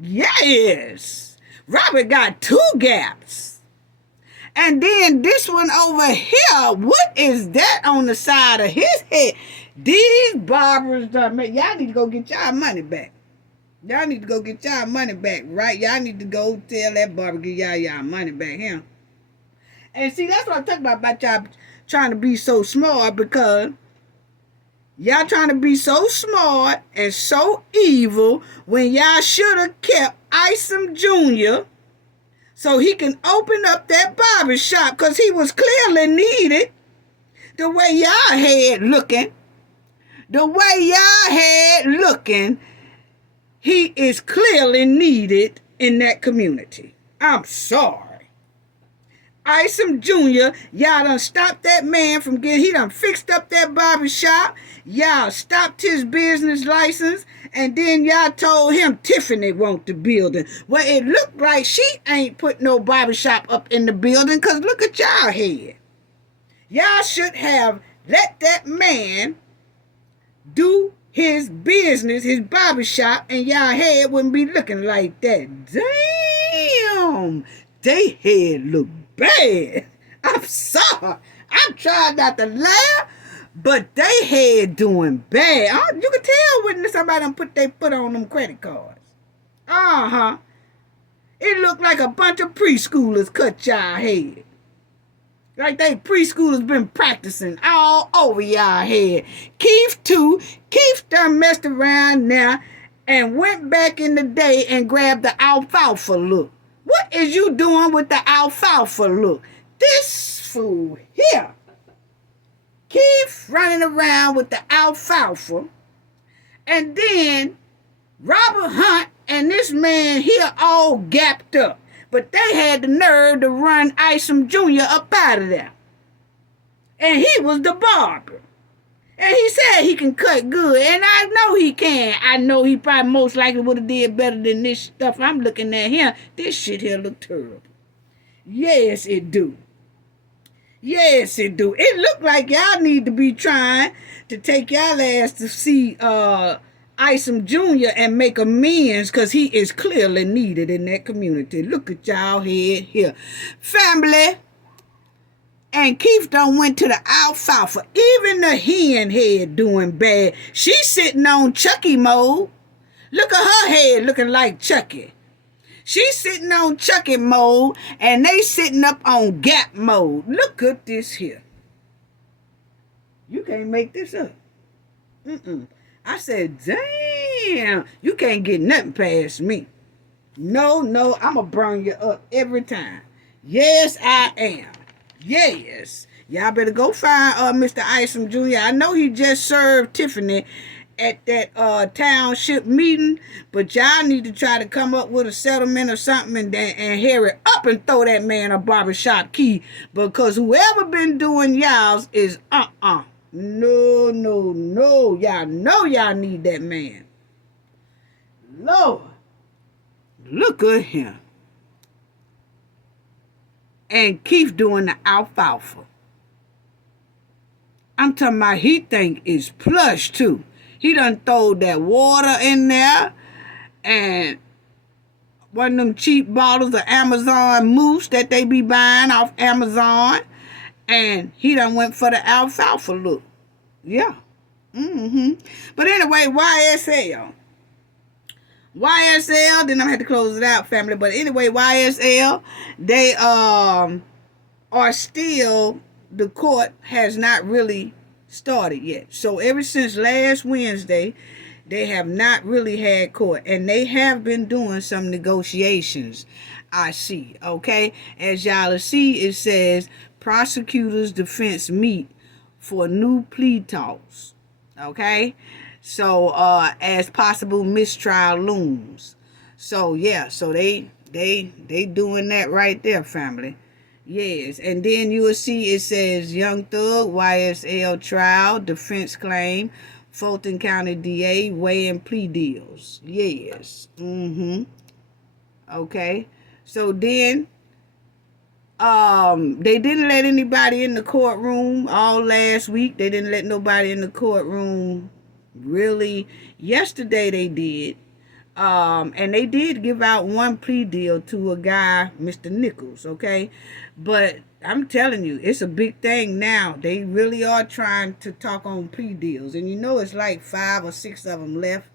Yes. Robert got 2 gaps. And then this one over here, what is that on the side of his head? These barbers, y'all need to go get y'all money back. Right? Y'all need to go tell that barber, get y'all money back here. And see, that's what I'm talking about y'all trying to be so smart, because y'all trying to be so smart and so evil when y'all should have kept Isom Jr. so he can open up that barber shop, because he was clearly needed. The way y'all had looking, he is clearly needed in that community. I'm sorry. Isom Jr., y'all done stopped that man from he done fixed up that barber shop. Y'all stopped his business license, and then y'all told him Tiffany want the building. Well, it looked like she ain't put no barber shop up in the building, because look at y'all head. Y'all should have let that man do his business, his barber shop, and y'all head wouldn't be looking like that. Damn, they head look bad. I'm sorry. I'm trying not to laugh, but they head doing bad. You can tell when somebody done put their foot on them credit cards. It looked like a bunch of preschoolers cut y'all head. Like they preschoolers been practicing all over y'all head. Keith too. Keith done messed around now and went back in the day and grabbed the alfalfa look. What is you doing with the alfalfa look? This fool here. Keith running around with the alfalfa. And then Robert Hunt and this man here all gapped up. But they had the nerve to run Isom Jr. up out of there. And he was the barber. And he said he can cut good. And I know he can. I know he probably most likely would have did better than this stuff I'm looking at here. This shit here look terrible. Yes, it do. Yes, it do. It look like y'all need to be trying to take y'all ass to see Isom Jr. and make amends, because he is clearly needed in that community. Look at y'all head here. Family. And Keith done went to the alfalfa. Even the hen head doing bad. She's sitting on Chucky mode. Look at her head looking like Chucky. She's sitting on Chucky mode, and they sitting up on Gap mode. Look at this here. You can't make this up. I said, damn, you can't get nothing past me. No, I'm going to burn you up every time. Yes, I am. Yes. Y'all better go find Mr. Isom Jr. I know he just served Tiffany at that township meeting, but y'all need to try to come up with a settlement or something and hurry up and throw that man a barbershop key, because whoever been doing y'all's is no. Y'all know y'all need that man. Lord, look at him. And Keith doing the alfalfa. I'm talking about he think it's plush too. He done throwed that water in there and one of them cheap bottles of Amazon mousse that they be buying off Amazon. And he done went for the alfalfa look. Yeah. But anyway, YSL. Then I'm gonna have to close it out, family. But anyway, YSL, they are still, the court has not really started yet. So ever since last Wednesday, they have not really had court, and they have been doing some negotiations, I see. Okay, as y'all see, it says prosecutors' defense meet for new plea talks. Okay, so as possible mistrial looms. So yeah, so they doing that right there, family. Yes, and then you will see it says Young Thug, YSL trial, defense claim, Fulton County DA weighing plea deals. Yes. Okay. So then they didn't let anybody in the courtroom all last week. They didn't let nobody in the courtroom really. Yesterday they did. And they did give out one plea deal to a guy, Mr. Nichols, okay? But I'm telling you, it's a big thing now. They really are trying to talk on plea deals. And you know it's like 5 or 6 of them left,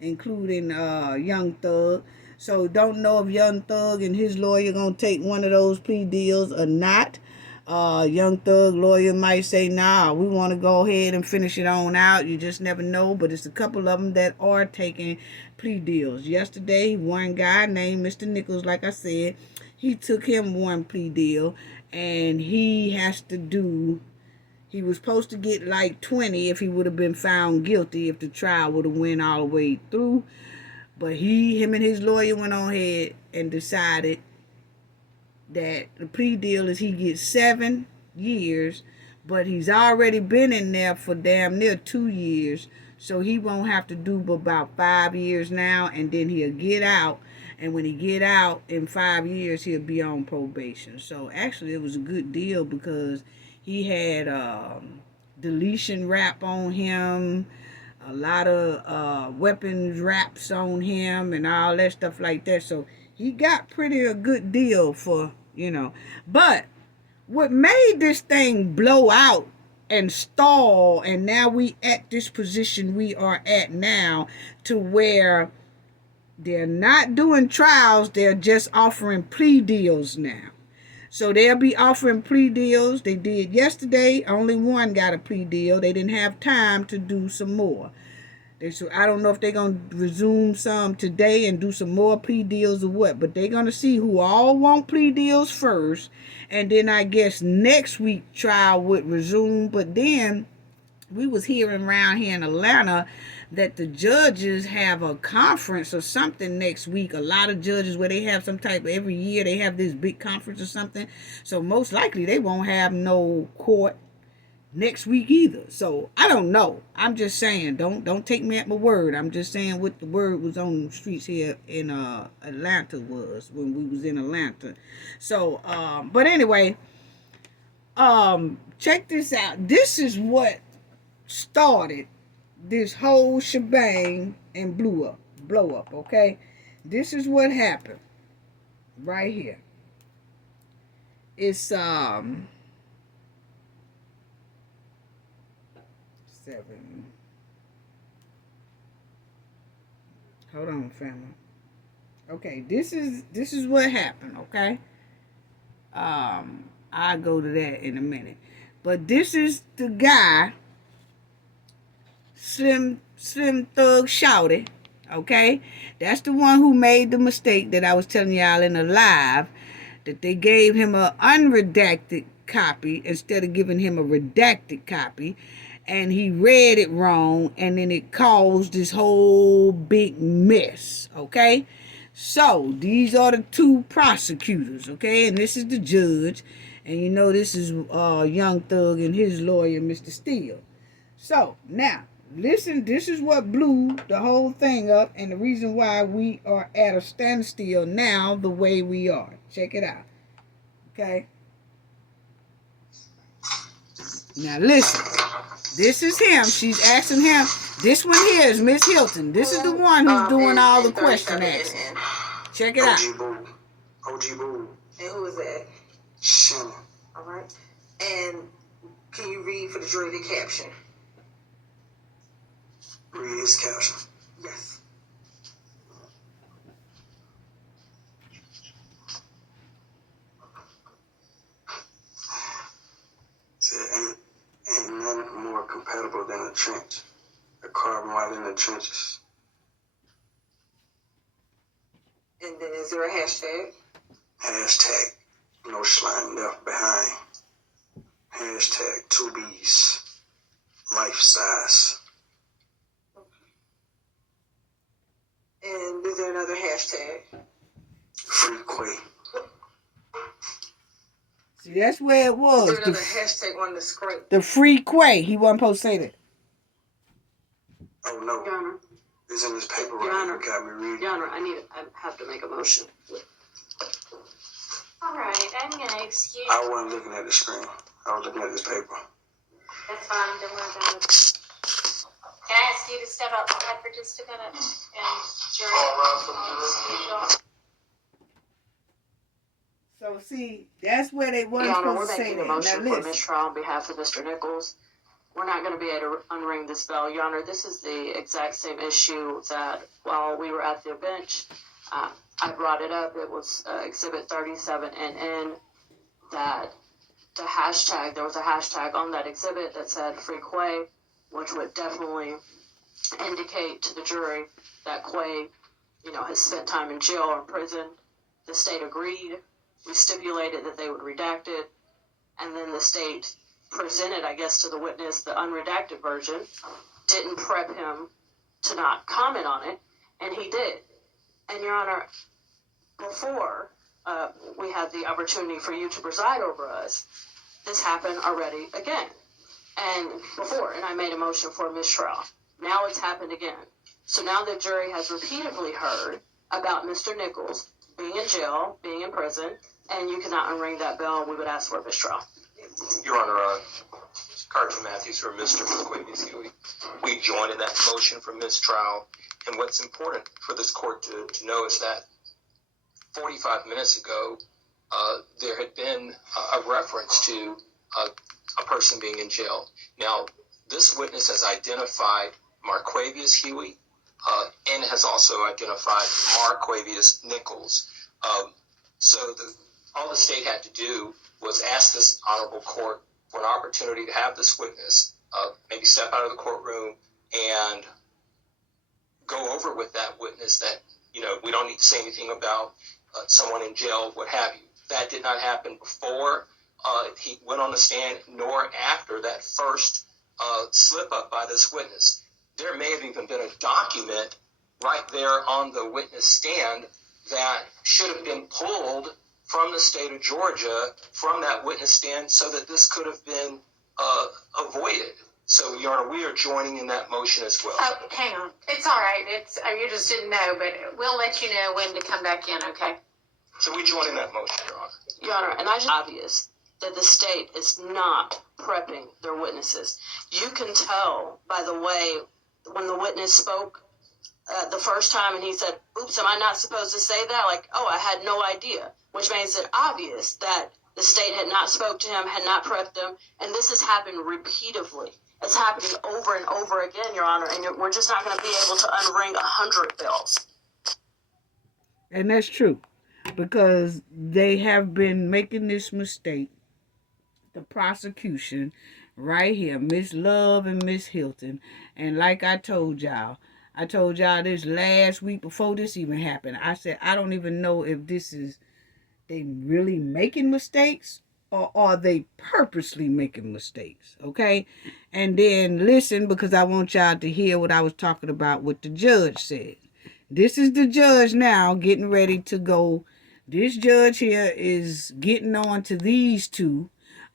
including Young Thug. So don't know if Young Thug and his lawyer going to take one of those plea deals or not. Young Thug lawyer might say, nah, we want to go ahead and finish it on out. You just never know. But it's a couple of them that are taking plea deals. Yesterday, one guy named Mr. Nichols, like I said, he took him one plea deal, and he has to do, he was supposed to get like 20 if he would have been found guilty, if the trial would have went all the way through. But him and his lawyer went on ahead and decided that the plea deal is he gets 7 years, but he's already been in there for damn near 2 years, so he won't have to do but about 5 years now, and then he'll get out. And when he get out in 5 years, he'll be on probation. So actually, it was a good deal because he had deletion rap on him, a lot of weapons raps on him, and all that stuff like that. So he got pretty a good deal for, But what made this thing blow out and stall, and now we at this position we are at now, to where they're not doing trials, they're just offering plea deals now. So they'll be offering plea deals. They did yesterday. Only one got a plea deal. They didn't have time to do some more. So I don't know if they're going to resume some today and do some more plea deals or what. But they're going to see who all want plea deals first. And then I guess next week trial would resume. But then we was hearing around here in Atlanta that the judges have a conference or something next week. A lot of judges where they have some type of, every year they have this big conference or something. So most likely they won't have no court next week either. So I don't know. I'm just saying, don't take me at my word. I'm just saying what the word was on the streets here in Atlanta was when we was in Atlanta. So but anyway, check this out. This is what started this whole shebang and blow up, okay? This is what happened right here. It's 7. Hold on, family. Okay, this is what happened, okay? I'll go to that in a minute. But this is the guy, Slim Thug Shouty, okay? That's the one who made the mistake that I was telling y'all in the live, that they gave him an unredacted copy instead of giving him a redacted copy, and he read it wrong, and then it caused this whole big mess, okay? So these are the 2 prosecutors, okay? And this is the judge, and you know this is Young Thug and his lawyer, Mr. Steele. So now, listen, this is what blew the whole thing up, and the reason why we are at a standstill now the way we are. Check it out. Okay? Now listen. This is him. She's asking him. This one here is Miss Hilton. This is the one who's doing all the question asking. Check it out. OG Boo. And who is that? Shannon. All right. And can you read for the jury the caption? Read his caption. Yes. Said, ain't nothing more compatible than a trench. A carbon white in the trenches. And then is there a hashtag? Hashtag no slime left behind. Hashtag 2Bs. Life size. And is there another hashtag? Free Quay. See, that's where it was. Is there another hashtag on the screen? The free Quay. He wasn't supposed to say that. Oh no. Your Honor. It's in this paper Your right Honor. here. Got me reading. Your Honor, I have to make a motion. All right, I'm gonna excuse. I wasn't looking at the screen. I was looking at this paper. That's fine. Don't worry about it. Can I ask you to step outside for just a minute and jury? So see, that's where they weren't Your Honor, supposed we're to say making a that. Now motion for listen. mistrial on behalf of Mr. Nichols. We're not going to be able to unring this bell. Your Honor, this is the exact same issue that while we were at the bench, I brought it up. It was Exhibit 37 and that the hashtag, there was a hashtag on that exhibit that said Free Quay, which would definitely indicate to the jury that Quay, has spent time in jail or in prison. The state agreed. We stipulated that they would redact it. And then the state presented, I guess, to the witness the unredacted version, didn't prep him to not comment on it, and he did. And, Your Honor, before we had the opportunity for you to preside over us, this happened already again. And before, and I made a motion for mistrial. Now it's happened again. So now the jury has repeatedly heard about Mr. Nichols being in jail, being in prison, and you cannot unring that bell. We would ask for a mistrial. Your Honor, Carter Matthews or Mr. McQueen, we joined in that motion for mistrial. And what's important for this court to know is that 45 minutes ago, there had been a reference to a person being in jail. Now, this witness has identified Marquavius Huey and has also identified Marquavius Nichols. So all the state had to do was ask this honorable court for an opportunity to have this witness maybe step out of the courtroom and go over with that witness that, we don't need to say anything about someone in jail, what have you. That did not happen before he went on the stand, nor after that first slip up by this witness. There may have even been a document right there on the witness stand that should have been pulled from the state of Georgia from that witness stand so that this could have been avoided. So, Your Honor, we are joining in that motion as well. Oh, hang on. It's all right. You just didn't know, but we'll let you know when to come back in, okay? So we join in that motion, Your Honor. Your Honor, and I just obvious that the state is not prepping their witnesses. You can tell by the way when the witness spoke the first time and he said, oops, am I not supposed to say that? Like, oh, I had no idea, which makes it obvious that the state had not spoke to him, had not prepped him, and this has happened repeatedly. It's happening over and over again, Your Honor, and we're just not going to be able to unring 100 bells. And that's true, because they have been making this mistake. The prosecution right here, Miss Love and Miss Hilton. And like I told y'all this last week before this even happened. I said, I don't even know if this is they really making mistakes or are they purposely making mistakes, okay? And then listen, because I want y'all to hear what I was talking about, what the judge said. This is the judge now getting ready to go. This judge here is getting on to these two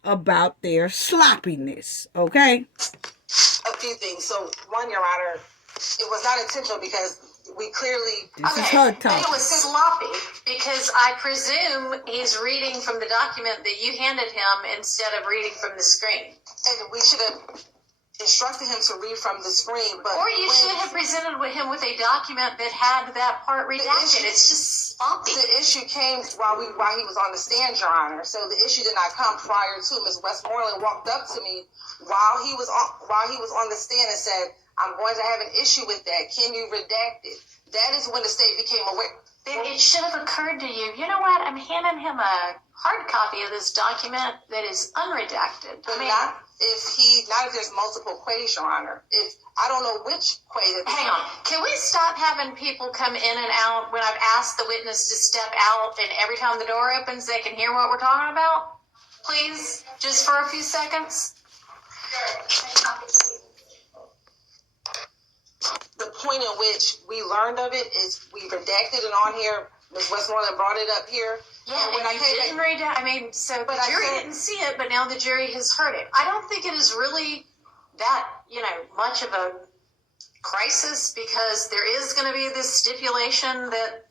about their sloppiness, okay? A few things. So, one, Your Honor, it was not intentional because we clearly... This is her But talking. it was sloppy because I presume he's reading from the document that you handed him instead of reading from the screen. And we should have instructed him to read from the screen, but... Or you should have presented him with a document that had that part redacted. It's just sloppy. The issue came while he was on the stand, Your Honor. So the issue did not come prior to. Ms. Westmoreland walked up to me while he was on the stand and said, I'm going to have an issue with that. Can you redact it? That is when the state became aware. Then it should have occurred to you, you know what, I'm handing him a hard copy of this document that is unredacted. But not if there's multiple quays, Your Honor. If I don't know which quay that... Hang on. Can we stop having people come in and out when I've asked the witness to step out and every time the door opens they can hear what we're talking about? Please, just for a few seconds. The point in which we learned of it is we redacted it on here. Ms. Westmoreland brought it up here. Yeah, and when and you didn't read it. I mean, so the jury didn't see it, but now the jury has heard it. I don't think it is really that, much of a crisis because there is going to be this stipulation that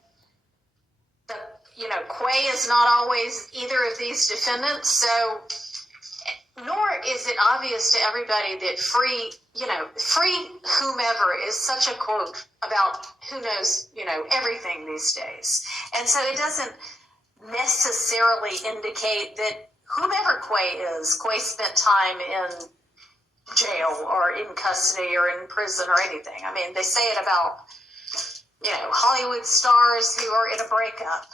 Quay is not always either of these defendants. So, nor is it obvious to everybody that free whomever is such a quote about who knows, everything these days. And so it doesn't necessarily indicate that whomever Quay spent time in jail or in custody or in prison or anything. I mean, they say it about, Hollywood stars who are in a breakup.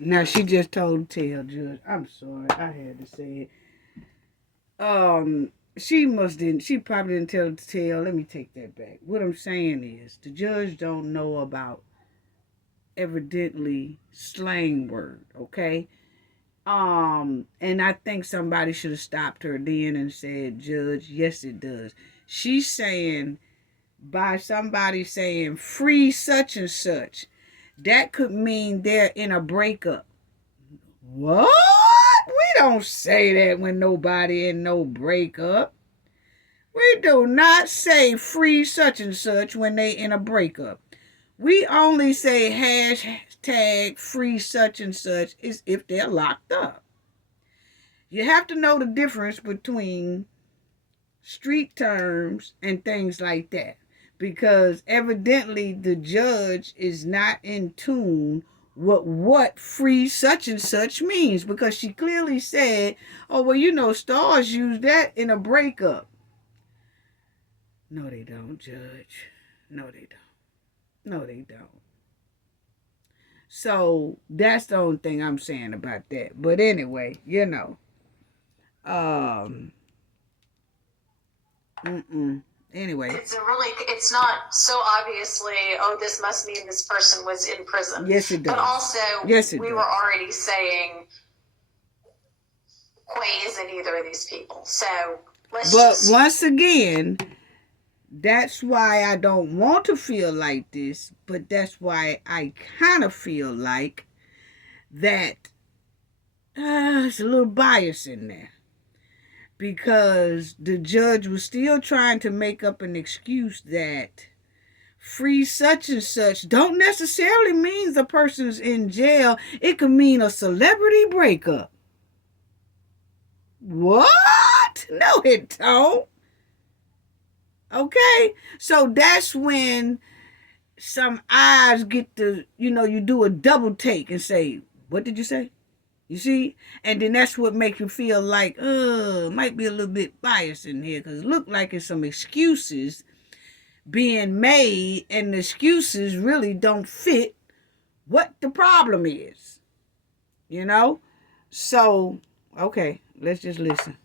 Now, she just told the tale, Judge. I'm sorry. I had to say it. She probably didn't tell the tale. Let me take that back. What I'm saying is, the judge don't know about evidently slang word, okay? And I think somebody should have stopped her then and said, Judge, yes, it does. She's saying, by somebody saying free such and such, that could mean they're in a breakup. What? We don't say that when nobody in no breakup. We do not say free such and such when they in a breakup. We only say hashtag free such and such is if they're locked up. You have to know the difference between street terms and things like that, because evidently the judge is not in tune with what free such and such means, because she clearly said, oh, well, stars use that in a breakup. No, they don't, Judge. No, they don't. No, they don't. So that's the only thing I'm saying about that. But anyway, Anyway. It's not so obviously, this must mean this person was in prison. Yes, it does. But also, we were already saying Quay isn't either of these people. So once again, that's why I don't want to feel like this, but that's why I kind of feel like that there's a little bias in there. because the judge was still trying to make up an excuse that free such and such don't necessarily mean the person's in jail. It could mean a celebrity breakup. What? No, it don't. Okay? So that's when some eyes get to, you do a double take and say, what did you say? You see? And then that's what makes you feel like, might be a little bit biased in here, because it looked like it's some excuses being made, and the excuses really don't fit what the problem is. So, okay, let's just listen.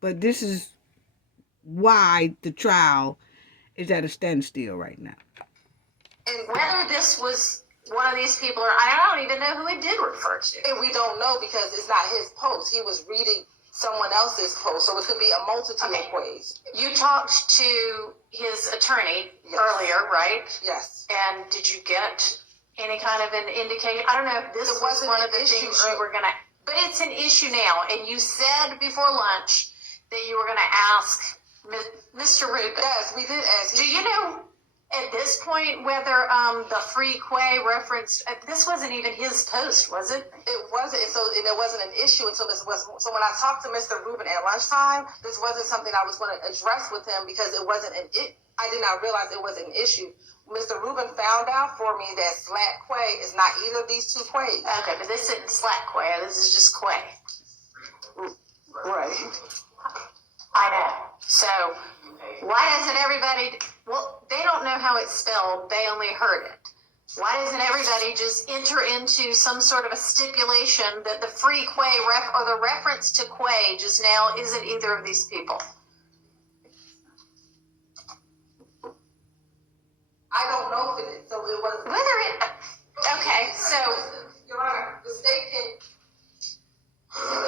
But this is why the trial is at a standstill right now. And whether this was one of these people, or I don't even know who it did refer to. And we don't know because it's not his post. He was reading someone else's post, so it could be a multitude of ways. You talked to his attorney earlier, right? Yes. And did you get any kind of an indication? I don't know if this was one of the things you were going to, but it's an issue now. And you said before lunch that you were going to ask Mr. Rubin. Yes, we did ask. Do you know at this point whether the free Quay reference, this wasn't even his post, was it? It wasn't, and there wasn't an issue until this was. So when I talked to Mr. Rubin at lunchtime, this wasn't something I was going to address with him because it wasn't I did not realize it was an issue. Mr. Rubin found out for me that Slack Quay is not either of these two Quays. Okay, but this isn't Slack Quay. This is just Quay. Right. I know. So why doesn't everybody? Well, they don't know how it's spelled. They only heard it. Why doesn't everybody just enter into some sort of a stipulation that the free Quay or the reference to Quay just now isn't either of these people? I don't know if it is. So it was. Whether it. Okay, so. Your Honor, the state can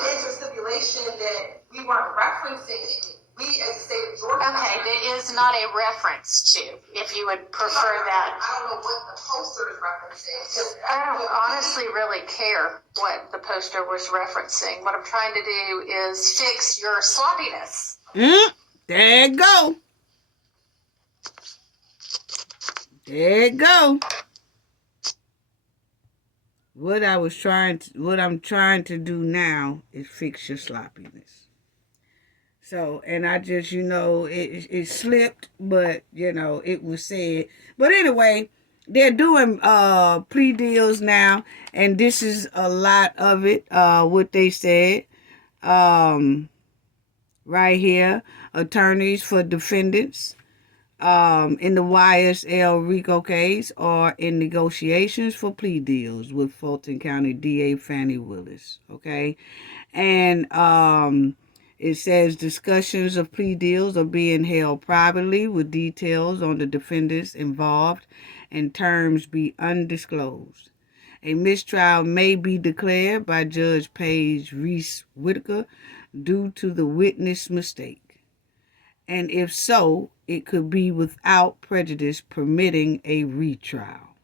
enter stipulation that we weren't referencing it. We, as the state of Georgia. Okay, there is not a reference to, if you would prefer that. I don't know what the poster is referencing. I don't honestly really care what the poster was referencing. What I'm trying to do is fix your sloppiness. There you go. There you go. What I'm trying to do now is fix your sloppiness. So, and I just, it slipped, but, it was said. But anyway, they're doing plea deals now, and this is a lot of it, what they said. Right here, attorneys for defendants in the YSL RICO case are in negotiations for plea deals with Fulton County DA Fannie Willis, okay? And it says discussions of plea deals are being held privately with details on the defendants involved and terms be undisclosed. A mistrial may be declared by Judge Paige Reese Whitaker due to the witness mistake. And if so, it could be without prejudice permitting a retrial.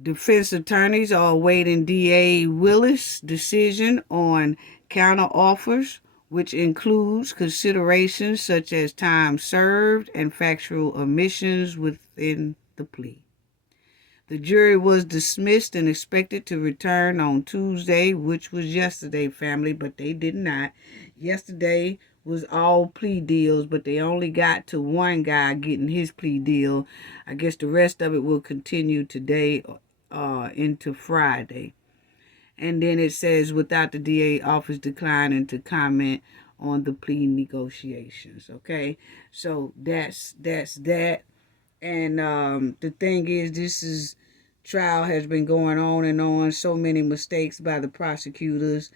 Defense attorneys are awaiting DA Willis' decision on counteroffers, which includes considerations such as time served and factual omissions within the plea. The jury was dismissed and expected to return on Tuesday, which was yesterday, family, but they did not. Yesterday was all plea deals, but they only got to one guy getting his plea deal. I guess the rest of it will continue today into Friday. And then it says, without the DA office declining to comment on the plea negotiations. Okay, so that's that. And the thing is, this trial has been going on and on. So many mistakes by the prosecutors.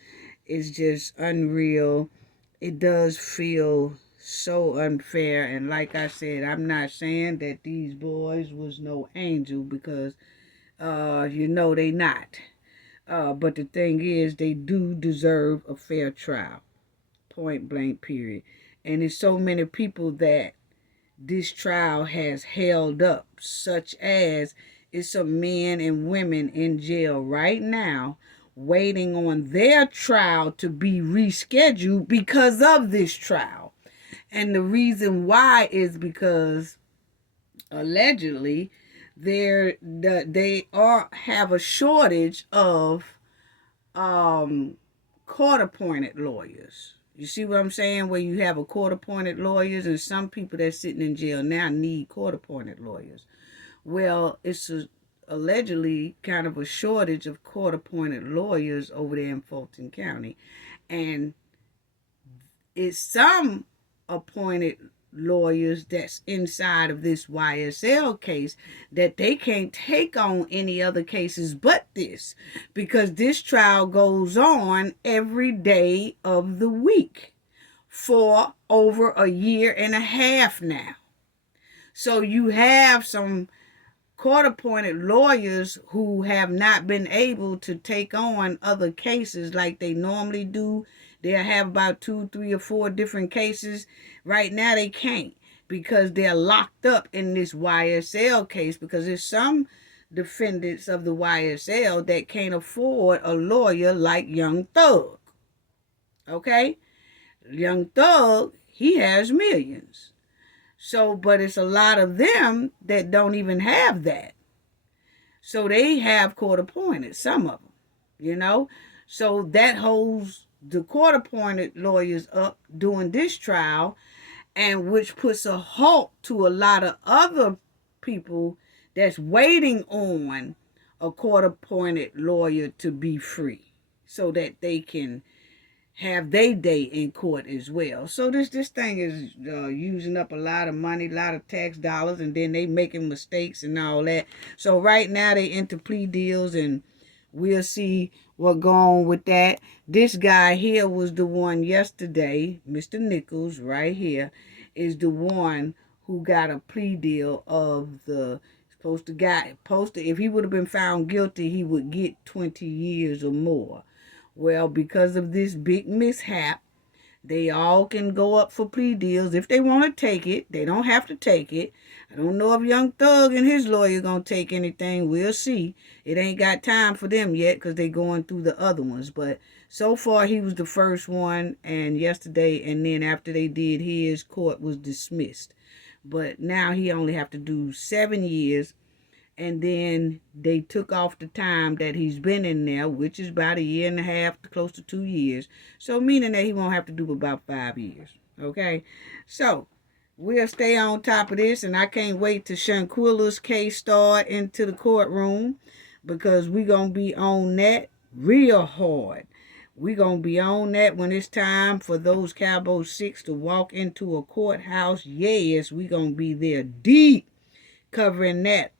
It's just unreal. It does feel so unfair. And like I said, I'm not saying that these boys was no angel, because they not. But the thing is, they do deserve a fair trial. Point blank, period. And there's so many people that this trial has held up, such as it's some men and women in jail right now waiting on their trial to be rescheduled because of this trial. And the reason why is because allegedly they have a shortage of court-appointed lawyers. You see what I'm saying? Where you have a court-appointed lawyers, and some people that's sitting in jail now need court-appointed lawyers. Well, it's allegedly kind of a shortage of court-appointed lawyers over there in Fulton County. And it's some appointed lawyers that's inside of this YSL case that they can't take on any other cases but this, because this trial goes on every day of the week for over a year and a half now. So you have some court-appointed lawyers who have not been able to take on other cases like they normally do. They'll have about 2, 3, or 4 different cases. Right now they can't because they're locked up in this YSL case, because there's some defendants of the YSL that can't afford a lawyer like Young Thug. Okay? Young Thug, he has millions. So, but it's a lot of them that don't even have that. So they have court-appointed, some of them, you know. So that holds the court-appointed lawyers up during this trial, and which puts a halt to a lot of other people that's waiting on a court-appointed lawyer to be free so that they can have their day in court as well. So this thing is using up a lot of money, a lot of tax dollars, and then they making mistakes and all that. So right now they into plea deals, and we'll see what go on with that. This guy here was the one yesterday, Mr. Nichols right here, is the one who got a plea deal of the if he would have been found guilty, he would get 20 years or more. Well, because of this big mishap, they all can go up for plea deals if they want to take it. They don't have to take it. I don't know if Young Thug and his lawyer going to take anything. We'll see. It ain't got time for them yet because they going through the other ones. But so far, he was the first one. And yesterday, and then after they did his, court was dismissed. But now he only have to do 7 years. And then they took off the time that he's been in there, which is about 1.5 years, close to 2 years. So meaning that he won't have to do about 5 years. Okay? So we'll stay on top of this, and I can't wait till Shanquilla's case start into the courtroom, because we're going to be on that real hard. We're going to be on that when it's time for those Cabo 6 to walk into a courthouse. Yes, we're going to be there deep, covering that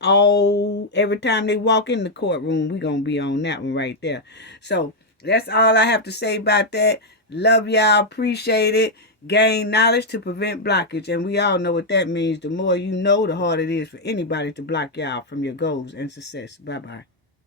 every time they walk in the courtroom. We're going to be on that one right there. So that's all I have to say about that. Love y'all. Appreciate it. Gain knowledge to prevent blockage. And we all know what that means. The more you know, the harder it is for anybody to block y'all from your goals and success. Bye-bye.